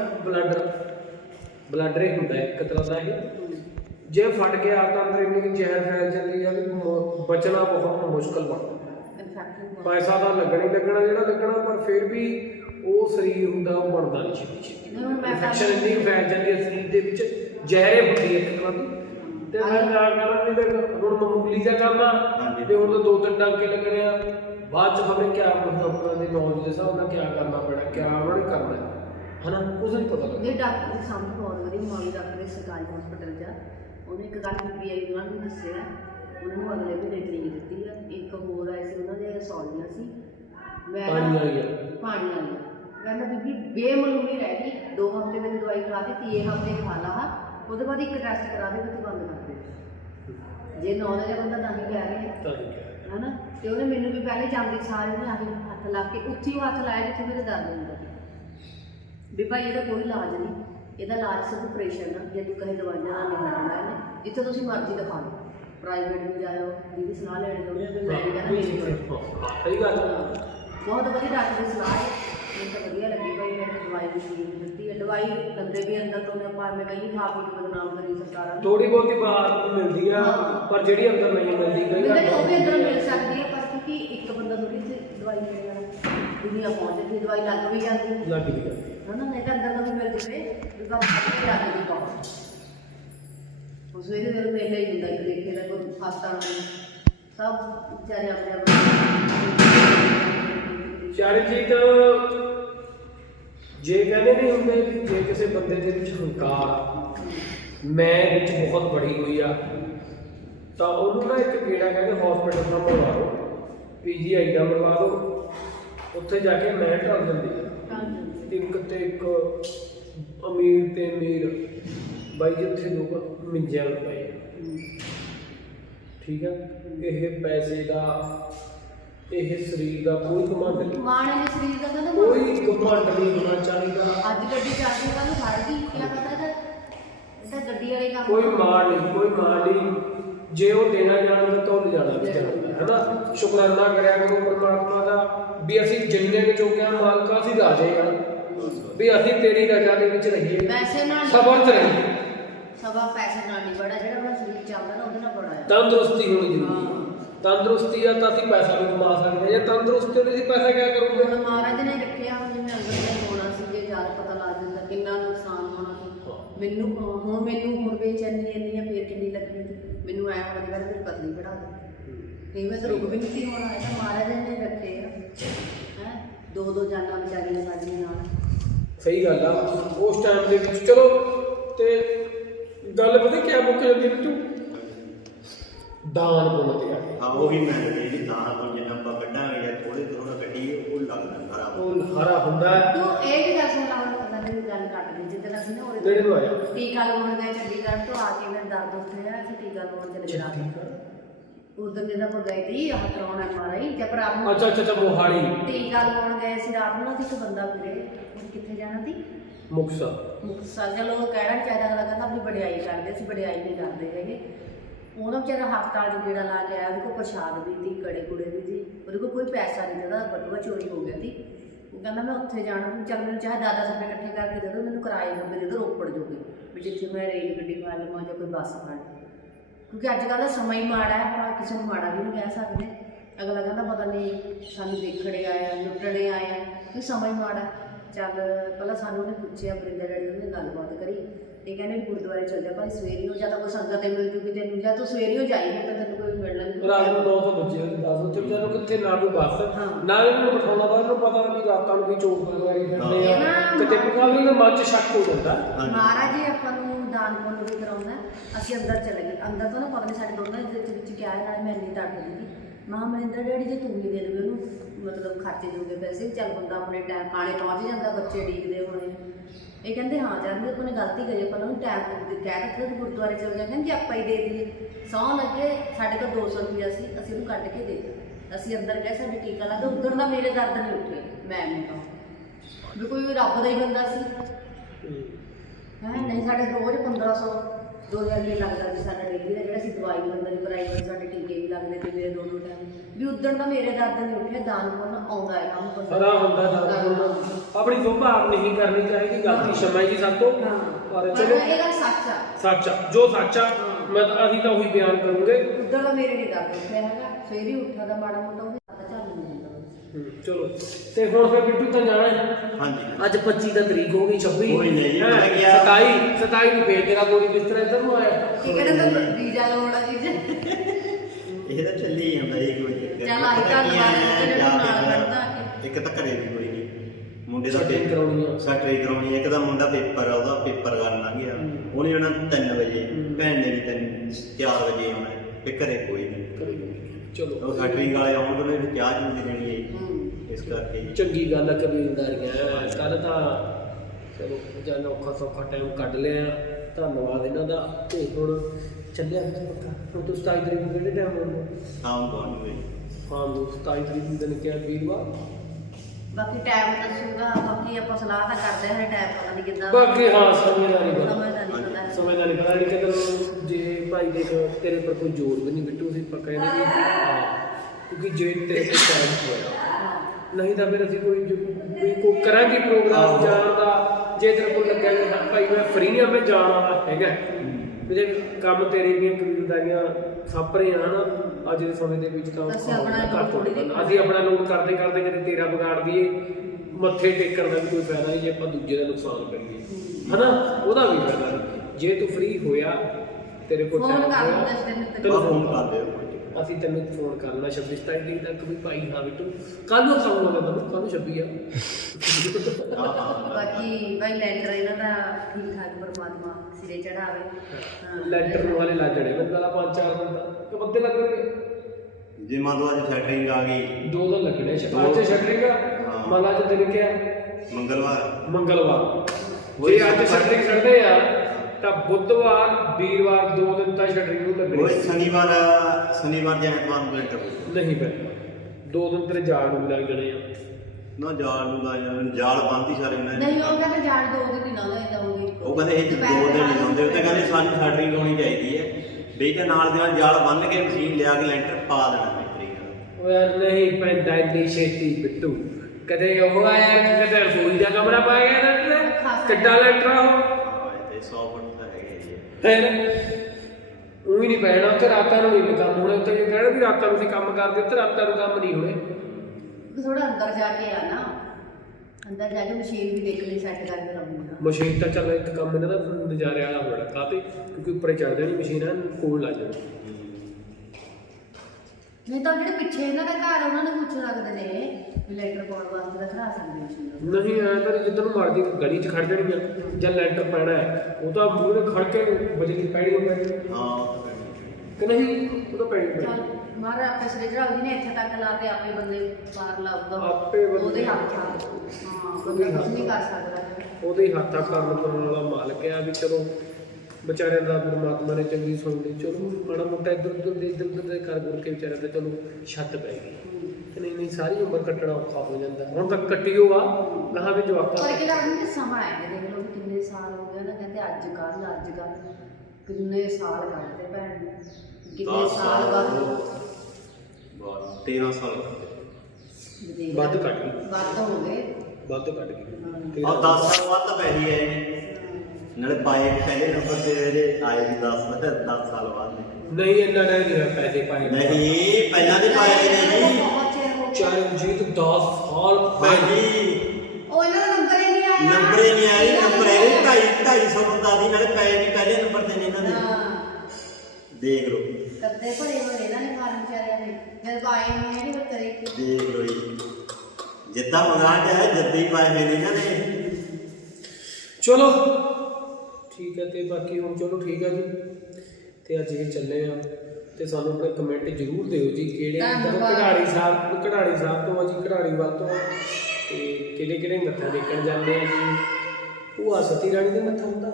Speaker 1: ਬਲੱਡਰ ਹੀ ਹੁੰਦਾ ਇੱਕ ਤਰ੍ਹਾਂ ਦਾ ਇਹ, ਜੇ ਫਟ ਗਿਆ ਤਾਂ ਅੰਦਰ ਇੰਨੀ ਜ਼ਹਿਰ ਫੈਲ ਜਾਂਦੀ ਹੈ ਵੀ ਬਚਣਾ ਬਹੁਤ ਮੁਸ਼ਕਲ ਬਣਦਾ।
Speaker 3: ਇਨਫੈਕਸ਼ਨ
Speaker 1: ਪੈਸਾ ਤਾਂ ਲੱਗਣਾ ਹੀ ਲੱਗਣਾ ਜਿਹੜਾ ਲੱਗਣਾ, ਪਰ ਫਿਰ ਵੀ ਉਹ ਸਰੀਰ ਹੁੰਦਾ ਉਹ ਬਣਦਾ ਨਹੀਂ ਛੇਤੀ।
Speaker 3: ਨਹੀਂ ਹੁਣ ਮੈਂ
Speaker 1: ਇਨਫੈਕਸ਼ਨ ਇੰਨੀ ਫੈਲ ਜਾਂਦੀ ਹੈ ਸਰੀਰ ਦੇ ਵਿੱਚ, ਜ਼ਹਿਰੇ ਹੁੰਦੀ ਹੈ ਇੱਕ ਤਰ੍ਹਾਂ ਦੀ। ਤੇ ਮੈਂ ਕਿਆ ਕਰਾਂ ਵੀ ਦੇਖ ਹੁਣ ਮਾਮੂਲੀ ਜਿਹਾ ਕੰਮ ਆ ਤੇ ਹੁਣ ਤਾਂ 2-3 ਟਾਂਕੇ ਲੱਗ ਰਹੇ ਆ, ਬਾਅਦ ਚ ਹਮੇ ਕਿਆ ਉਹਨਾਂ ਦੇ ਨੌਲੇਜ ਦੇ ਹਿਸਾਬ ਨਾਲ ਕਿਆ ਕਰਨਾ ਪੈਣਾ, ਕਿਆ ਉਹਨਾਂ ਨੇ ਕਰਨਾ ਹੈ ਹਨਾ, ਕੁਝ ਨਹੀਂ ਪਤਾ ਲੱਗਦਾ।
Speaker 3: ਇਹ ਡਾਕਟਰ ਦੇ ਸਾਹਮਣੇ ਬਹੁਤ ਵਧੀਆ ਮੌਲੀ ਡਾਕਟਰ ਦੇ ਸਰਕਾਰੀ ਹਸਪਤਾਲ 'ਚ ਉਹਨੇ ਇੱਕ ਗੱਲ ਪੀਪੀਆਈ ਉਹਨਾਂ ਨੂੰ ਦੱਸਿਆ, ਉਹਨਾਂ ਨੂੰ ਅਗਲੇ ਮਹੀਨੇ ਤਰੀਕ ਦਿੱਤੀ ਆ। ਇੱਕ ਹੋਰ ਆਏ ਸੀ ਉਹਨਾਂ ਦੇ ਸੌਲੀਆਂ ਸੀ, ਮੈਂ
Speaker 1: ਪਾਣੀ ਵਾਲੀ
Speaker 3: ਪਾਣੀ ਵਾਲੀ ਕਹਿੰਦਾ ਬੀਬੀ ਬੇਮਲੂਮੀ ਰਹਿ ਗਈ, 2 ਹਫ਼ਤੇ ਮੇਰੀ ਦਵਾਈ ਖਾ ਦਿੱਤੀ, ਇਹ ਹਫ਼ਤੇ ਖਾ ਲਾ, ਉਹਦੇ ਬਾਅਦ ਇੱਕ ਟੈਸਟ ਕਰਾ ਦੇ ਵਿੱਚ ਬੰਦ ਕਰ ਦੇ। ਜੇ ਨੌਲੇਜ ਦਾ ਬੰਦਾ ਨਹੀਂ ਕਹਿ ਰਿਹਾ ਹੈ ਨਾ, ਤੇ ਉਹਨੇ ਮੈਨੂੰ ਵੀ ਪਹਿਲੇ ਜਾਂਦੇ ਸਾਰੇ ਨੇ ਆਹੀ ਹੱਥ ਲਾ ਕੇ ਉੱਥੇ ਹੀ ਹੱਥ ਲਾਇਆ ਜਿੱਥੇ ਮੇਰੇ ਦਰਦ ਹੁੰਦਾ ਵੀ ਭਾਈ ਇਹਦਾ ਕੋਈ ਇਲਾਜ ਨਹੀਂ, ਇਹਦਾ ਇਲਾਜ ਸਿਰਫ ਆਪਰੇਸ਼ਨ ਆ, ਜੇ ਤੂੰ ਕਹੇ ਦਵਾਈਆਂ ਨਾਲ ਨਹੀਂ ਹਟਣਾ ਇਹਨੇ, ਜਿੱਥੇ ਤੁਸੀਂ ਮਰਜ਼ੀ ਦਿਖਾ ਲਓ, ਪ੍ਰਾਈਵੇਟ ਨੂੰ ਜਾਇਓ, ਜਿਹਦੀ ਸਲਾਹ ਲੈਣੀ ਚਾਹੁੰਦੇ ਹੋ ਮੈਂ ਨਹੀਂ ਕਹਿੰਦਾ ਮੇਰੀ
Speaker 1: ਸਹੀ ਗੱਲ
Speaker 3: ਬਹੁਤ ਵਧੀਆ ਡਾਕਟਰ ਦੀ ਸਲਾਹ ਹੈ, ਮੈਨੂੰ ਤਾਂ ਵਧੀਆ ਲੱਗੀ ਭਾਈ। ਮੈਨੂੰ ਦਵਾਈ ਵੀ ਠੀਕ ਦਿੱਤੀ ਹੈ, ਦਵਾਈ ਬੰਦੇ ਵੀ ਅੰਦਰ ਤੋਂ ਨੇ ਆਪਾਂ ਮੈਂ ਕਹੀ ਖਾ ਪੀ ਕੇ ਬਦਨਾਮ ਕਰੀ ਸਰਕਾਰਾਂ ਨੂੰ,
Speaker 1: ਥੋੜੀ ਬਹੁਤੀ ਬਾਹਰ ਨੂੰ ਮਿਲਦੀ ਆ ਪਰ ਜਿਹੜੀ ਅੰਦਰ ਨਹੀਂ ਮਿਲਦੀ ਕਈ ਵਾਰ
Speaker 3: ਉਹ ਵੀ ਅੰਦਰ ਮਿਲ ਸਕਦੀ ਹੈ, ਪਰ ਕਿਉਂਕਿ ਇੱਕ ਬੰਦਾ ਥੋੜੀ ਜਿਹੀ ਦਵਾਈ ਮਿਲ ਜਾਣਾ, ਦੁਨੀਆ ਪਹੁੰਚ ਜਾਂਦੀ, ਦਵਾਈ ਲੱਗ ਵੀ ਜਾਂਦੀ
Speaker 1: ਲੱਗ ਵੀ ਜਾਂਦੀ
Speaker 3: ਹਨਾ, ਨਹੀਂ ਤਾਂ ਅੰਦਰ ਦਾ ਵੀ ਮਿਲ ਜਾਵੇ ਵੀ ਬਸ ਵਧੀਆ ਲੱਗ ਗਈ ਬਹੁਤ। ਉਸ ਵੇਲੇ ਮੇਰੇ ਮੇਲੇ ਹੀ ਹੁੰਦਾ, ਇੱਕ ਦੇਖੇ ਦਾ ਕੋਈ ਹਸਤਾ ਨਹੀਂ, ਸਭ ਵਿਚਾਰੇ ਆਪਣੇ
Speaker 1: ਚਰਨਜੀਤ ਜੇ ਕਹਿੰਦੇ ਨਹੀਂ ਹੁੰਦੇ ਵੀ ਜੇ ਕਿਸੇ ਬੰਦੇ ਦੇ ਵਿੱਚ ਹੰਕਾਰ ਮੈਂ ਵਿੱਚ ਬਹੁਤ ਬੜੀ ਹੋਈ ਆ ਤਾਂ ਉਹਨੂੰ ਨਾ ਇੱਕ ਗੇੜਾ ਕਹਿੰਦੇ ਹਸਪੀਟਲ ਦਾ ਮਰਵਾ ਦਿਓ, ਪੀਜੀਆਈ ਦਾ ਮਰਵਾ ਦਿਓ, ਉੱਥੇ ਜਾ ਕੇ ਮੈਂ ਢਲ ਜਾਂਦੀ ਆ। ਇੱਕ ਤੇ ਇੱਕ ਅਮੀਰ ਤੇ ਅਮੀਰ ਬਾਈ ਜਿੱਥੇ ਲੋਕ ਮਿੰਜਿਆਂ ਨੂੰ ਪਏ ਆ, ਠੀਕ ਆ। ਇਹ ਪੈਸੇ ਦਾ ਇਹ ਸਰੀਰ ਦਾ ਕੋਈ ਘਮੰਡ ਨਹੀਂ,
Speaker 3: ਮਾਣੇ ਦੇ ਸਰੀਰ ਦਾ ਕਹਿੰਦਾ
Speaker 1: ਕੋਈ ਘਮੰਡ ਨਹੀਂ ਹੋਣਾ ਚਾਹੀਦਾ।
Speaker 3: ਅੱਜ ਗੱਡੀ ਚੱਲਦੀ ਕੱਲ ਫੜ ਗਈ, ਕੀ ਪਤਾ ਇਹਦਾ ਗੱਡੀ ਵਾਲੇ ਕੰਮ
Speaker 1: ਕੋਈ ਮਾਣ ਨਹੀਂ, ਕੋਈ ਮਾਣ ਨਹੀਂ। ਜੇ ਉਹ ਦੇਣਾ ਜਾਣਦਾ ਤਾਂ ਉਹ ਲਿਜਾਣਾ ਵੀ ਜਾਣਦਾ ਹੈ ਨਾ। ਸ਼ੁਕਰਾਨਾ ਕਰਿਆ ਕਰੋ ਪਰਮਾਤਮਾ ਦਾ ਵੀ ਅਸੀਂ ਜਿੰਨੇ ਕੁ ਜੋਗਿਆ ਮਾਲਕਾ ਅਸੀਂ ਰਾਜੇ ਹਾਂ, ਵੀ ਅਸੀਂ ਤੇਰੀ ਰਜ਼ਾ ਦੇ ਵਿੱਚ ਰਹੀਏ,
Speaker 3: ਪੈਸੇ ਨਾਲ
Speaker 1: ਸਬਰ ਤੇ ਰਹੀਏ।
Speaker 3: ਸਭਾ ਪੈਸੇ ਨਾਲ ਨਹੀਂ ਬੜਾ, ਜਿਹੜਾ ਆਪਣਾ ਸਰੀਰ ਚੱਲਦਾ ਨਾ ਉਹਦੇ ਨਾਲ ਬੜਾ ਆ।
Speaker 1: ਤੰਦਰੁਸਤੀ ਹੋਣੀ ਜ਼ਰੂਰੀ ਹੈ। ਤੰਦਰੁਸਤੀ ਆ ਤਾਂ ਅਸੀਂ ਪੈਸਾ ਵੀ ਕਮਾ ਸਕਦੇ ਹਾਂ, ਜੇ ਤੰਦਰੁਸਤੀ ਹੋਣੀ ਅਸੀਂ ਪੈਸਾ ਕਿਆ ਕਰੂਗੇ।
Speaker 3: ਹੁਣ ਮਹਾਰਾਜ ਨੇ ਰੱਖਿਆ ਜਿਵੇਂ ਅੰਦਰ ਦਾ ਹੋਣਾ ਸੀ, ਜੇ ਜ਼ਿਆਦਾ ਪਤਾ ਲੱਗ ਜਾਂਦਾ ਕਿੰਨਾ ਨੁਕਸਾਨ ਹੋਣਾ ਸੀ। ਮੈਨੂੰ ਹੁਣ ਬੇਚੈਨੀ ਇੰਨੀ ਆ, ਫੇਰ ਕਿੰਨੀ ਲੱਗਣੀ ਸੀ ਮੈਨੂੰ, ਐਂ ਹੋ ਰਿਹਾ ਮੇਰੀ ਪਤਲੀ ਬਣਾ ਦੇ, ਕਈ ਵਾਰ ਤਾਂ ਰੁਕ ਵੀ ਨਹੀਂ ਸੀ ਹੋਣਾ। ਇਹ ਤਾਂ ਮਹਾਰਾਜ ਨੇ ਰੱਖੇ ਆ ਹੈ, 2 ਜਾਨਾਂ ਵਿਚਾਰੀਆਂ ਸਾਡੀਆਂ ਨਾਲ।
Speaker 1: ਸਹੀ ਗੱਲ ਆ। ਉਸ ਟਾਈਮ ਦੇ ਵਿੱਚ ਚਲੋ ਤੇ ਗੱਲ ਪਤਾ ਕਿਆ ਮੁੱਕ ਜਾਂਦੀ ਵਿੱਚੋਂ ਦਾਨ ਪੁੰਨ ਤੇ ਆ ਗਏ।
Speaker 2: ਹਾਂ ਉਹੀ ਮੈਂ ਜਿਹੜੀ ਦਾਨ ਪੁੰਨ ਜਿੰਨਾ ਆਪਾਂ ਕੱਢਾਂਗੇ ਜਾਂ ਥੋੜਾ ਕੱਢੀਏ ਉਹ ਲੱਗਦਾ ਹਰਾ,
Speaker 1: ਉਹ ਹਰਾ ਹੁੰਦਾ ਹੈ।
Speaker 3: ਤੂੰ ਇਹ ਵੀ ਗੱਲ ਸੁਣ ਲਾ, ਹੁਣ ਪਤਾ ਨਹੀਂ ਗੱਲ ਕੱਟ ਦੇ, ਜਿੱਦਣ ਅਸੀਂ ਨਾ ਉਹਦੇ
Speaker 1: ਨੇੜੇ ਨੂੰ ਆਇਆ
Speaker 3: ਟੀਕਾ ਲਗਾਉਣ ਗਏ ਚੰਡੀਗੜ੍ਹ ਤੋਂ ਆ ਕੇ ਮੇਰੇ ਦਰਦ ਉੱਠਿਆ, ਅਸੀਂ ਟੀਕਾ ਲਗਾਉਣ ਚਲੇ ਗਏ। ਉਦੋਂ ਜਦੋਂ ਆਪਾਂ ਗਏ ਸੀ ਆਹ ਕਰਾਉਣਾ MRI ਤੇ ਪਰ ਆਪ ਨੂੰ
Speaker 1: ਅੱਛਾ ਮੋਹਾਲੀ
Speaker 3: ਟੀਕਾ ਲਗਾਉਣ ਗਏ ਸੀ ਰਾਤ ਨੂੰ, ਇੱਕ ਬੰਦਾ ਮਿਲੇ, ਉਹ ਕਿੱਥੇ ਜਾਣਾ ਸੀ ਮੁਕਤਸਰ। ਚਲੋ ਕਹਿਣਾ ਚਾਹੀਦਾ, ਅਗਲਾ ਕਹਿੰਦਾ ਆਪਣੀ ਵਡਿਆਈ ਕਰਦੇ, ਅਸੀਂ ਵਡਿਆਈ ਨਹੀਂ ਕਰਦੇ ਹੈਗੇ। ਉਹਨਾਂ ਵਿਚਾਰਾ ਹਸਪਤਾਲ 'ਚ ਗੇੜਾ ਲਾ ਕੇ ਆਇਆ, ਉਹਦੇ ਕੋਲ ਪ੍ਰਸ਼ਾਦ ਵੀ ਸੀ, ਕੜੇ ਕੁੜੇ ਵੀ ਸੀ, ਉਹਦੇ ਕੋਲ ਕੋਈ ਪੈਸਾ ਨਹੀਂ, ਉਹਦਾ ਬਟੂਆ ਚੋਰੀ ਹੋ ਗਿਆ ਸੀ। ਉਹ ਕਹਿੰਦਾ ਮੈਂ ਉੱਥੇ ਜਾਣਾ, ਚੱਲ ਮੈਨੂੰ ਚਾਹੇ 10 ਰੁਪਏ ਇਕੱਠੇ ਕਰਕੇ ਦੇ ਦਿਓ, ਮੈਨੂੰ ਕਿਰਾਏ ਹੋਵੇ ਦੇ ਦਿਓ, ਰੋਪੜ ਜੋਗੇ ਵੀ ਜਿੱਥੇ ਮੈਂ ਰੇਲ ਗੱਡੀ ਪਾ ਲਵਾਂ ਜਾਂ ਕੋਈ ਬੱਸ ਫੜ, ਕਿਉਂਕਿ ਅੱਜ ਕੱਲ੍ਹ ਦਾ ਸਮਾਂ ਹੀ ਮਾੜਾ ਹੈ, ਆਪਾਂ ਕਿਸੇ ਨੂੰ ਮਾੜਾ ਵੀ ਨਹੀਂ ਕਹਿ ਸਕਦੇ। ਅਗਲਾ ਕਹਿੰਦਾ ਪਤਾ ਨਹੀਂ ਸਾਨੂੰ ਦੇਖਣੇ ਆਇਆ, ਲੁੱਟਣੇ ਆਇਆ, ਕਿ ਸਮਾਂ ਹੀ ਮਾੜਾ। ਚੱਲ ਪਹਿਲਾਂ ਸਾਨੂੰ ਉਹਨੇ ਪੁੱਛਿਆ, ਬਰਿੰਦਰ ਡੈਡੀ ਉਹਨੇ ਗੱਲਬਾਤ ਕਰੀ, ਇਹ ਕਹਿੰਦੇ ਵੀ ਗੁਰਦੁਆਰੇ ਚੱਲ ਜਾ ਭਾਈ ਸਵੇਰੇ ਹੋ ਜਾਂ ਤਾਂ ਕੋਈ ਸੰਗਤ ਤੇ ਮਿਲ ਜੂਗੀ ਤੈਨੂੰ, ਜਾਂ ਤੂੰ ਸਵੇਰੇ ਹੋ ਜਾਈ ਤਾਂ ਤੈਨੂੰ ਕੋਈ ਮਿਲਣਾ ਨਹੀਂ।
Speaker 1: ਰਾਤ ਨੂੰ 9 ਵਜੇ 10 ਉੱਥੇ ਵਿਚਾਰੋ ਕਿੱਥੇ ਨਾ ਕੋਈ ਬੱਸ
Speaker 3: ਹਾਂ।
Speaker 1: ਨਾ ਇਹਨੂੰ ਬਿਠਾਉਣਾ ਬਾਹਰ ਨੂੰ ਪਤਾ ਵੀ ਰਾਤਾਂ ਨੂੰ ਵੀ ਚੋਰ ਵਗੈਰਾ ਫਿਰਦੇ ਆ
Speaker 3: ਹਾਂ।
Speaker 1: ਕਿਤੇ ਪੁੱਛਾਂਗੇ ਤਾਂ ਮਨ 'ਚ ਸ਼ੱਕ ਹੋ ਜਾਂਦਾ।
Speaker 3: ਮਹਾਰਾਜ ਜੀ ਆਪਾਂ ਨੂੰ ਦਾਨ ਪੁੰਨ ਵੀ ਕਰਾਉਂਦਾ। ਅਸੀਂ ਅੰਦਰ ਚਲੇ ਗਏ, ਅੰਦਰ ਤੋਂ ਨਾ ਪਤਾ ਨਹੀਂ ਸਾਡੇ ਦੋਨਾਂ ਦੇ ਵਿੱਚ ਕਿਆ ਹੈ, ਨਾਲੇ ਮੈਂ ਇੰਨੀ ਤੱਕ ਦਿੱਤੀ ਮਹਾ ਮਨਿੰਦਰ ਡੈਡੀ ਜੇ ਤੂੰ ਹੀ ਦੇ ਦੇਵੇ ਉਹਨੂੰ ਮਤਲਬ ਖਰਚੇ ਜੋਗੇ ਪੈਸੇ, ਚੱਲ ਬੰਦਾ ਆਪਣੇ ਟਾਈਮ ਖਾਣੇ ਪਹੁੰਚ ਜਾਂਦਾ, ਬੱਚੇ ਡੀਕਦੇ ਹੋਣੇ। ਇਹ ਕਹਿੰਦੇ ਹਾਂ ਜਾਂਦੇ ਆਪਾਂ ਨੇ ਗਲਤੀ ਕਰੀ, ਆਪਾਂ ਨੂੰ ਟਾਈਮ ਕਹਿ ਦਿੱਤਾ ਤੂੰ ਗੁਰਦੁਆਰੇ ਚਲੇ ਜਾ, ਕਹਿੰਦੇ ਆਪਾਂ ਹੀ ਦੇ ਦਈਏ। ਸਹੁੰ ਲੱਗੇ ਸਾਡੇ ਕੋਲ 200 ਰੁਪਇਆ ਸੀ, ਅਸੀਂ ਉਹਨੂੰ ਕੱਢ ਕੇ ਦੇ ਦਿੱਤਾ। ਅਸੀਂ ਅੰਦਰ ਗਏ, ਸਾਡੇ ਟੀਕਾ ਲੱਗਾ, ਉੱਧਰ ਦਾ ਮੇਰੇ ਦਰਦ ਨਹੀਂ ਉੱਠੇ। ਮੈਂ ਨਹੀਂ ਕਹਾਂ ਵੀ ਕੋਈ ਰੱਬ ਦਾ ਹੀ ਬੰਦਾ ਸੀ ਹੈ। ਨਹੀਂ ਸਾਡੇ ਰੋਜ਼ 1500 2000 ਰੁਪਏ ਲੱਗਦਾ ਸੀ ਸਾਡਾ ਡੇਲੀ ਦਾ, ਜਿਹੜਾ ਅਸੀਂ ਦਵਾਈ ਅੰਦਰ ਹੀ ਪ੍ਰਾਈਵੇਟ ਸਾਡੇ ਟੀਕੇ ਵੀ ਲੱਗਦੇ ਤੇ ਮੇਰੇ 2 ਟਾਈਮ ਵੀ ਉੱਧਰ ਦਾ ਮੇਰੇ ਦਰਦ ਨਹੀਂ ਉੱਠਿਆ। ਦਾਨ ਪੁੰਨ ਆਉਂਦਾ ਹੈ ਕੰਮ
Speaker 1: ਸਾਰਾ ਹੁੰਦਾ ਦਾਨ ਆਪਣੀ ਦੁੱਭਾ ਆਪ ਨਹੀਂ ਕਰਨੀ ਚਾਹੀਦੀ, ਗਲਤੀ ਸ਼ਮਾ ਜੀ ਸਾਤੋਂ। ਪਰ ਚਲੋ
Speaker 3: ਇਹ ਗੱਲ ਸੱਚ ਆ,
Speaker 1: ਸੱਚ ਆ, ਜੋ ਸੱਚ ਆ ਮੈਂ ਤਾਂ ਅਸੀਂ ਤਾਂ ਉਹੀ ਬਿਆਨ ਕਰੂੰਗੇ।
Speaker 3: ਉੱਧਰ ਦਾ ਮੇਰੇ ਨਹੀਂ ਦਰਦ ਉੱਠਿਆ ਹੈਗਾ, ਸਵੇਰੇ ਉੱਠਾ ਦਾ ਮਾੜਾ ਮੋਟਾ ਉਹਦੇ ਹੱਥ ਚੱਲ ਨਹੀਂ ਜਾਂਦਾ।
Speaker 1: ਚਲੋ ਤੇ ਹੁਣ ਫਿਰ ਬਿੱਟੂ ਤਾਂ ਜਾਣਾ ਹੈ।
Speaker 2: ਹਾਂਜੀ
Speaker 1: ਅੱਜ 25 ਦਾ ਤਰੀਕ ਹੋ ਗਈ, 26
Speaker 2: ਕੋਈ ਨਹੀਂ,
Speaker 1: ਹੈਂ,
Speaker 2: ਮੈਂ ਗਿਆ।
Speaker 1: 27 ਨੂੰ ਫੇਰ ਤੇਰਾ ਗੋਲੀ ਬਿਸਤਰਾ ਇੱਧਰ ਨੂੰ ਆਇਆ।
Speaker 3: ਕੀ ਕਹਿੰਦੇ ਤਾਂ ਵੀਜ਼ਾ ਲਾਉਣਾ ਜੀ
Speaker 2: ਇਹ ਤਾਂ ਚੱਲੀ ਜਾਂਦਾ ਜੀ ਕੋਈ ਚੱਕਰ
Speaker 3: ਚੱਲ
Speaker 2: ਨਹੀਂ।
Speaker 3: ਆਈ
Speaker 2: ਪਤਾ ਕੀ
Speaker 3: ਧੰਨਵਾਦ
Speaker 2: ਹੈ,
Speaker 3: ਤੇਰੇ
Speaker 2: ਜਾ
Speaker 3: ਨਾਲ
Speaker 2: ਕੇ
Speaker 3: ਖੜਦਾ ਕੇ।
Speaker 2: ਇੱਕ ਤਾਂ ਘਰੇ ਵੀ ਕੋਈ ਨਹੀਂ, ਮੁੰਡੇ ਦਾ
Speaker 1: Setting ਕਰਾਉਣੀ ਆ।
Speaker 2: ਸੈਟਰਿੰਗ ਕਰਾਉਣੀ ਹੈ। ਇੱਕ ਤਾਂ ਮੁੰਡਾ ਪੇਪਰ ਆ, ਉਹਦਾ ਪੇਪਰ ਕਰਨ ਲੰਘ ਗਿਆ, ਉਹਨੇ ਆਉਣਾ 3 ਵਜੇ, ਭੈਣ ਨੇ ਵੀ 4 ਵਜੇ ਆਉਣਾ, ਤੇ ਘਰੇ ਕੋਈ ਨਹੀਂ।
Speaker 1: ਚਲੋ
Speaker 2: ਉਹ ਸੈਟਰਿੰਗ ਵਾਲੇ ਆਉਣਗੇ ਉਹਨੇ ਫਿਰ ਚਾਹ ਚੂਹ ਦੀ ਦੇਣੀ ਹੈ, ਇਸ ਕਰਕੇ ਜੀ।
Speaker 1: ਚੰਗੀ ਗੱਲ ਆ ਕਬੀਲਦਾਰੀਆਂ। ਕੱਲ ਤਾਂ ਚਲੋ ਜਨ ਔਖਾ ਸੌਖਾ ਟਾਈਮ ਕੱਢ ਲਿਆ, ਧੰਨਵਾਦ ਇਹਨਾਂ ਦਾ। ਤੇ ਹੁਣ ਚੱਲਿਆ ਪੱਕਾ ਹੁਣ ਤੂੰ 27 ਤਰੀਕ ਨੂੰ ਕਿਹੜੇ ਟਾਈਮ ਆਉਂਦਾ?
Speaker 2: ਸ਼ਾਮ ਨੂੰ ਆਉਣਗੇ।
Speaker 1: ਹਾਂ ਨੂੰ 27 ਤਰੀਕ ਨੂੰ ਦਿਨ ਕਿਹਾ ਵੀਰਵਾਰ।
Speaker 3: ਬਾਕੀ ਟਾਈਮ ਦੱਸੂਗਾ, ਬਾਕੀ ਆਪਾਂ ਸਲਾਹ ਤਾਂ ਕਰਦੇ ਹਾਂ, ਟਾਈਮ ਪਤਾ ਨਹੀਂ ਕਿੱਦਾਂ
Speaker 1: ਬਾਕੀ ਹਾਂ ਸਮੇਂ ਦਾ ਨਹੀਂ ਪਤਾ,
Speaker 3: ਸਮਝ ਦਾ ਨਹੀਂ ਪਤਾ।
Speaker 1: ਸਮੇਂ ਦਾ ਨਹੀਂ ਪਤਾ। ਨਹੀਂ ਕਿ ਜੇ ਭਾਈ ਦੇਖ ਤੇਰੇ ਪਰ ਕੋਈ ਜ਼ੋਰ ਵੀ ਨਹੀਂ ਬਿੱਟੂ, ਅਸੀਂ ਪੱਕਾ ਇਹਨੇ ਵੀ ਹਾਂ, ਕਿਉਂਕਿ ਜੇ ਤੇਰੇ ਤੇ ਟਾਈਮ ਹੋਇਆ ਨਹੀਂ ਤਾਂ ਫਿਰ ਅਸੀਂ ਕੋਈ ਕਰਾਂਗੇ ਪ੍ਰੋਗਰਾਮ ਜਾਣ ਦਾ। ਜੇ ਤੇਰੇ ਕੋਲ ਲੱਗਿਆ ਕਿ ਹਾਂ ਭਾਈ ਮੈਂ ਫਰੀ ਹਾਂ, ਮੈਂ ਜਾਣ ਵਾਲਾ ਹੈਗਾ, ਜੇ ਕੰਮ ਤੇਰੇ ਦੀਆਂ ਕਬੀਲਦਾਰੀਆਂ ਸੱਪ ਰਹੀਆਂ ਹਨ ਅੱਜ ਦੇ ਸਮੇਂ ਦੇ ਵਿੱਚ, ਤਾਂ
Speaker 3: ਅਸੀਂ ਆਪਣਾ
Speaker 1: ਲੋਡ ਕਰਦੇ ਕਰਦੇ ਕਿਤੇ ਤੇਰਾ ਵਿਗਾੜ ਦਈਏ। ਮੱਥੇ ਟੇਕਣ ਦਾ ਵੀ ਕੋਈ ਫਾਇਦਾ ਨਹੀਂ ਜੇ ਆਪਾਂ ਦੂਜੇ ਦਾ ਨੁਕਸਾਨ ਕਰੀਏ, ਹਨਾ, ਉਹਦਾ ਵੀ ਫਾਇਦਾ ਨਹੀਂ। ਜੇ ਤੂੰ ਫ੍ਰੀ ਹੋਇਆ, ਤੇਰੇ ਕੋਲ
Speaker 3: ਫੋਨ
Speaker 1: time
Speaker 3: ਕਰ
Speaker 1: ਹੋਇਆ,
Speaker 3: ਦਿੰਦੇ ਸੀ
Speaker 1: ਤੈਨੂੰ
Speaker 2: ਫੋਨ ਕਰ ਦਿਓ।
Speaker 1: ਅਸੀਂ ਤੈਨੂੰ ਫੋਨ ਕਰਨਾ 26 ਤਰੀਕ ਤੱਕ ਵੀ ਭਾਈ ਹਾਂ ਬਿੱਟੂ ਕੱਲ ਨੂੰ ਖਾਊਂਗਾ ਮੈਂ ਤੈਨੂੰ, ਕੱਲ ਨੂੰ 26 ਆ।
Speaker 3: ਬਾਕੀ ਭਾਈ ਲੈਂਟਰ ਇਹਨਾਂ ਦਾ ਠੀਕ ਠਾਕ ਪਰਮਾਤਮਾ ਸਿਰੇ ਚੜਾਵੇ।
Speaker 1: ਲੈਂਟਰ ਨੂੰ ਵਾਲੇ ਲੱਜਣੇ ਬੰਦਾ 5-4 ਦਿਨ ਦਾ ਕਿ ਬੱਦੇ ਲੱਗਣਗੇ।
Speaker 2: ਜੇ ਮੰਨ ਲਓ ਅੱਜ ਸੈਟਰਿੰਗ ਆ ਗਈ,
Speaker 1: 2 ਦਿਨ ਲੱਗਣੇ। ਅੱਜ ਸ਼ਟਰਿੰਗ ਮੰਨ ਲਾ ਅੱਜ ਦਿਨ ਕਿਹਾ ਮੰਗਲਵਾਰ, ਜੇ ਅੱਜ ਸ਼ਟਰਿੰਗ ਛੱਡਦੇ ਆ ਤਾਂ ਬੁੱਧਵਾਰ ਵੀਰਵਾਰ 2 ਦਿਨ ਤਾਂ ਸ਼ਟਰਿੰਗ ਨੂੰ ਲੱਗਣੇ।
Speaker 2: ਉਹ ਸ਼ਨੀਵਾਰ ਜਾਂ ਐਤਵਾਰ ਨੂੰ ਲੈਂਟਰ
Speaker 1: ਨਹੀਂ ਪੈਂਦਾ, 2 ਦਿਨ ਤੇਰੇ ਜਾਣ ਨੂੰ ਵੀ ਲੱਗ ਜਾਣੇ ਆ।
Speaker 2: ਨਾ ਜਾਲ ਨੂੰ ਜਾਲ ਬੰਦੀ ਸਾਰੇ ਉਹਨਾਂ
Speaker 3: ਨਹੀਂ ਉਹ ਕਹਿੰਦੇ ਜਾਣ 2 ਦਿਨ ਹੀ ਨਾ ਲੈਂਦਾ ਹੋਵੇ।
Speaker 2: ਉਹ ਕਹਿੰਦੇ ਇਹ 2 ਦਿਨ ਨਹੀਂ ਲਾਉਂਦੇ, ਉਹ ਤੇ ਕਹਿੰਦੇ ਸਾਨੂੰ ਸੈਟਰਿੰਗ ਹੋਣੀ ਚਾਹੀਦੀ ਹੈ ਵੀ ਤੇ ਨਾਲ ਦੇ ਨਾਲ ਜਾਲ ਬੰਨ ਕੇ ਮਸ਼ੀਨ ਲਿਆ ਕੇ ਲੈਂਟਰ ਪਾ ਦੇਣਾ ਮਿਸਤਰੀ ਦਾ।
Speaker 1: ਉਹ ਯਾਰ ਨਹੀਂ ਪੈਂਦਾ ਇੰਨੀ ਛੇਤੀ ਬਿੱਟੂ, ਕਦੇ ਉਹ ਆਇਆ ਕਦੇ ਰਸੋਈ ਦਾ ਕਮਰਾ ਪਾ ਗਿਆ ਨਾ ਕਿੱਡਾ ਲੈਂਟਰ ਆ ਉਹ।
Speaker 2: ਤੇ 100 ਫੁੱਟ ਤਾਂ ਹੈਗੇ ਜੀ।
Speaker 1: ਫਿਰ ਉਹ ਹੀ ਨਹੀਂ ਪੈਣਾ ਉੱਥੇ, ਰਾਤਾਂ ਨੂੰ ਨਹੀਂ ਕੰਮ ਹੋਣਾ ਉੱਥੇ। ਜੇ ਕਹਿਣਾ ਵੀ ਰਾਤਾਂ ਨੂੰ ਅਸੀਂ ਕੰਮ ਕਰਦੇ ਉੱਥੇ ਰਾਤਾਂ ਨੂੰ ਕੰਮ ਨਹੀਂ ਹੋਣੇ।
Speaker 3: ਥੋੜਾ ਅੰਦਰ ਜਾ ਕੇ ਆ ਨਾ, ਅੰਦਰ ਜਾ ਕੇ ਮਸ਼ੀਨ ਵੀ ਦੇਖਣੀ ਸੈੱਟ ਕਰਕੇ ਲਾਉਣੀ ਆ।
Speaker 1: ਮਸ਼ੀਨ ਤਾਂ ਚੱਲ ਇੱਕ ਕੰਮ ਇਹਨਾਂ ਦਾ ਨਜ਼ਾਰੇ ਵਾਲਾ ਹੋਣਾ ਕਾਹਤੇ, ਕਿਉਂਕਿ ਉੱਪਰੇ ਚੜ ਜਾਣੀ ਮਸ਼ੀਨ ਆ, ਕੋਲ ਲੱਗ ਜਾਣੀ।
Speaker 3: ਨਹੀਂ ਤਾਂ ਜਿਹੜੇ ਪਿੱਛੇ ਇਹਨਾਂ ਦਾ ਘਰ ਉਹਨਾਂ ਨੂੰ ਪੁੱਛ ਰੱਖਦੇ ਨੇ ਵੀ ਲੈਂਟਰ ਪਾਉਣ ਵਾਸਤੇ ਤਾਂ ਖੜਾ ਸਕਦੇ ਮਸ਼ੀਨ।
Speaker 1: ਨਹੀਂ ਐ ਤਾਂ ਜਿੱਦਾਂ ਨੂੰ ਮਰਦੀ ਗਲੀ 'ਚ ਖੜ ਜਾਣਗੀਆਂ, ਜਾਂ ਲੈਂਟਰ ਪੈਣਾ ਹੈ ਉਹ ਤਾਂ ਮੂਹਰੇ ਖੜ ਕੇ ਬਜਲੀ ਪੈਣੀ ਹੋ ਪੈਣੀ
Speaker 2: ਹਾਂ ਉਹ ਤਾਂ ਪੈਣੀ।
Speaker 1: ਕਿ ਨਹੀਂ, ਉਹ ਤਾਂ ਪੈਣੀ ਪੈਣੀ।
Speaker 3: ਚੱਲ ਮਹਾਰਾਜ ਆਪੇ ਸਿਰੇ ਚੜਾਉ ਜੀ ਨੇ ਇੱਥੇ ਤੱਕ ਲਾ ਕੇ ਆਪੇ ਬੰਦੇ ਪਾਰ ਲਾਊਗਾ,
Speaker 1: ਆਪੇ ਬੰਦੇ
Speaker 3: ਉਹਦੇ ਹੱਥ ਆ। ਹਾਂ ਬੰਦਾ ਕੁਝ ਨਹੀਂ ਕਰ ਸਕਦਾ।
Speaker 1: ਉਹਦੇ ਹੀ ਹੱਥਾਂ ਕਰਨ ਵਾਲਾ ਮਾਲਕ ਆ ਵੀ ਚਲੋ ਵਿਚਾਰਿਆਂ ਦਾ ਪਰਮਾਤਮਾ ਨੇ ਚੰਗੀ ਸੁਣ ਲਈ। ਚਲੋ ਮਾੜਾ ਮੋਟਾ ਇੱਧਰ ਉੱਧਰ ਦੇ ਕਰ ਗੁਰ ਕੇ ਵਿਚਾਰਿਆਂ ਦਾ ਚਲੋ ਛੱਤ ਪੈ ਗਈ। ਨਹੀਂ ਸਾਰੀ ਉਮਰ ਕੱਟਣਾ ਔਖਾ ਹੋ ਜਾਂਦਾ। ਹੁਣ ਤੱਕ ਕੱਟਿਓ ਆ ਗਾਹਾਂ ਵੀ ਜਵਾਕਾਂ
Speaker 3: ਪਰ ਕੀ ਕਰਦੇ ਨੇ ਸਮਾਂ ਹੈ, ਦੇਖ ਲਓ ਕਿੰਨੇ ਸਾਲ ਹੋ ਗਏ ਨਾ, ਕਹਿੰਦੇ ਅੱਜ ਕੱਲ ਕਿੰਨੇ ਸਾਲ ਕੱਢਦੇ ਭੈਣ ਨੂੰ, ਕਿੰਨੇ ਸਾਲ ਬਾਅਦ
Speaker 2: 13 ਸਾਲ
Speaker 1: ਵੱਧ ਕੱਟ ਗਈ,
Speaker 3: ਵੱਧ ਹੋ ਗਏ।
Speaker 1: ਵੱਧ ਕੱਟ ਗਈ।
Speaker 2: ਆ 10 ਸਾਲ ਬਾਅਦ ਤਾਂ ਪੈਰੀ ਆਏ ਨੇ, ਨਾਲੇ ਪਾਏ ਪਹਿਲੇ ਨੰਬਰ ਤੇ ਇਹਦੇ ਆਏ ਵੀ 10 ਸਾਲ ਬਾਅਦ ਨੇ।
Speaker 1: ਨਹੀਂ ਇੰਨਾ ਟਾਈਮ ਨਹੀਂ ਹੋਇਆ ਪੈਸੇ ਪਾਏ।
Speaker 2: ਨਹੀਂ ਪਹਿਲਾਂ ਦੇ ਪਾਏ ਨੇ ਜੀ।
Speaker 3: ਬਹੁਤ ਚਿਰ ਹੋ ਗਿਆ।
Speaker 1: ਚਰਨਜੀਤ 10 ਸਾਲ
Speaker 2: ਹਾਂਜੀ
Speaker 3: ਉਹ ਇਹਨਾਂ ਦਾ ਨੰਬਰ ਹੀ ਨਹੀਂ ਆਇਆ।
Speaker 2: ਨੰਬਰ ਹੀ ਨਹੀਂ ਆਏ, ਨੰਬਰ ਹੈਗੇ 250 ਹੁੰਦਾ ਸੀ, ਨਾਲੇ ਪਏ ਵੀ ਪਹਿਲੇ ਨੰਬਰ ਤੇ ਨੇ ਇਹਨਾਂ ਦੇ।
Speaker 3: ਹਾਂ
Speaker 2: ਦੇਖ ਲਓ,
Speaker 3: ਕੱਦੇ ਭਰੇ ਹੋਏ ਇਹਨਾਂ ਨੇ ਫਾਰਮ ਵਿਚਾਰਿਆਂ ਨੇ, ਜਦ ਪਾਏ ਨਹੀਂ ਇਹਨੇ ਬੱਕਰੇ।
Speaker 2: ਦੇਖ ਲਓ ਜੀ, ਜਿੱਦਾਂ ਮਗਾਂ ਹੈ ਜੱਦੀ ਪਾਏ ਹੋਏ ਨੇ ਇਹਨਾਂ ਨੇ।
Speaker 1: ਚਲੋ ਠੀਕ ਹੈ, ਤੇ ਬਾਕੀ ਹੁਣ ਚਲੋ ਠੀਕ ਹੈ ਜੀ, ਤੇ ਅੱਜ ਇਹ ਚੱਲੇ ਆ, ਤੇ ਸਾਨੂੰ ਆਪਣੇ ਕਮੈਂਟ ਜ਼ਰੂਰ ਦਿਓ ਜੀ ਕਿਹੜੇ ਕਢਾੜੀ ਸਾਹਿਬ ਤੋਂ ਆ ਜੀ, ਕਢਾੜੀ ਵੱਲ ਤੋਂ ਆ, ਤੇ ਕਿਹੜੇ ਮੱਥਾ ਟੇਕਣ ਜਾਂਦੇ ਆ ਜੀ। ਭੂਆ ਸਤੀ ਰਾਣੀ ਦੇ ਮੱਥਾ ਹੁੰਦਾ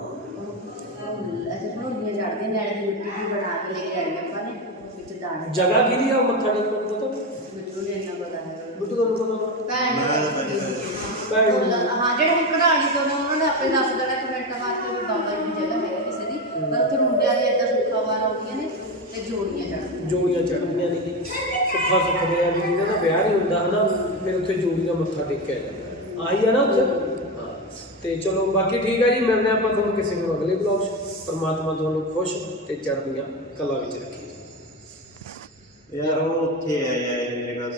Speaker 3: ਅੱਛਾ ਭੜੋਲੀਆਂ ਚੜਦੇ ਨੈਣ ਦੀ ਮਿੱਟੀ ਦੀ ਬਣਾ ਕੇ ਲੈ ਕੇ ਆਈ ਆਪਾਂ ਨੇ, ਵਿੱਚ ਦਾਣੇ।
Speaker 1: ਜਗ੍ਹਾ ਕਿਹਦੀ ਆ ਮੱਥਾ ਟੇਕਣ ਦਾ? ਤਾਂ
Speaker 3: ਮਿੱਟੂ ਨੇ ਇੰਨਾ ਪਤਾ ਹੈ।
Speaker 1: ਬਿੱਟੂ ਤੁਹਾਨੂੰ ਪਤਾ
Speaker 3: ਭੈਣ
Speaker 2: ਮੈਂ ਤਾਂ ਭਾਜੀ
Speaker 1: ਭੈਣ
Speaker 3: ਹਾਂ ਜਿਹੜੇ ਹੁਣ ਕਢਾਣੀ ਤੋਂ ਨੇ ਉਹਨਾਂ ਨੇ ਆਪੇ ਦੱਸ ਦੇਣਾ ਕਮੈਂਟਾਂ ਮਾਰ ਕੇ ਵੀ ਬਾਬਾ ਜੀ ਦੀ ਜਗ੍ਹਾ ਹੈ ਕਿਸੇ ਦੀ, ਪਰ ਉੱਥੇ ਮੁੰਡਿਆਂ ਦੀ ਏਦਾਂ ਸੁੱਖਾਵਾਰ ਆਉਂਦੀਆਂ ਨੇ ਤੇ ਜੋੜੀਆਂ ਚੜ੍ਹਦੀਆਂ।
Speaker 1: ਜੋੜੀਆਂ ਚੜ੍ਹਦੀਆਂ ਨੇ ਜੀ, ਸੁੱਖਾ ਸੁੱਖਦੇ ਆ ਵੀ ਜਿਹਨਾਂ ਦਾ ਵਿਆਹ ਨਹੀਂ ਹੁੰਦਾ ਹਨਾ, ਮੇਰੇ ਉੱਥੇ ਜੋੜੀਆਂ ਮੱਥਾ ਟੇਕਿਆ ਜਾਂਦਾ, ਆਹੀ ਆ ਨਾ ਉੱਥੇ। ਹਾਂ, ਤੇ ਚਲੋ ਬਾਕੀ ਠੀਕ ਹੈ ਜੀ, ਮਿਲਦੇ ਆਪਾਂ ਤੁਹਾਨੂੰ ਕਿਸੇ ਨੂੰ ਅਗਲੇ ਬਲੌਗ 'ਚ। ਪਰਮਾਤਮਾ ਤੁਹਾਨੂੰ ਖੁਸ਼ ਤੇ ਚੜ੍ਹਦੀਆਂ ਕਲਾ ਵਿੱਚ ਰੱਖੇ।
Speaker 2: ਯਾਰ ਉਹ ਉੱਥੇ ਆ ਯਾਰ ਮੇਰੇ ਕੋਲ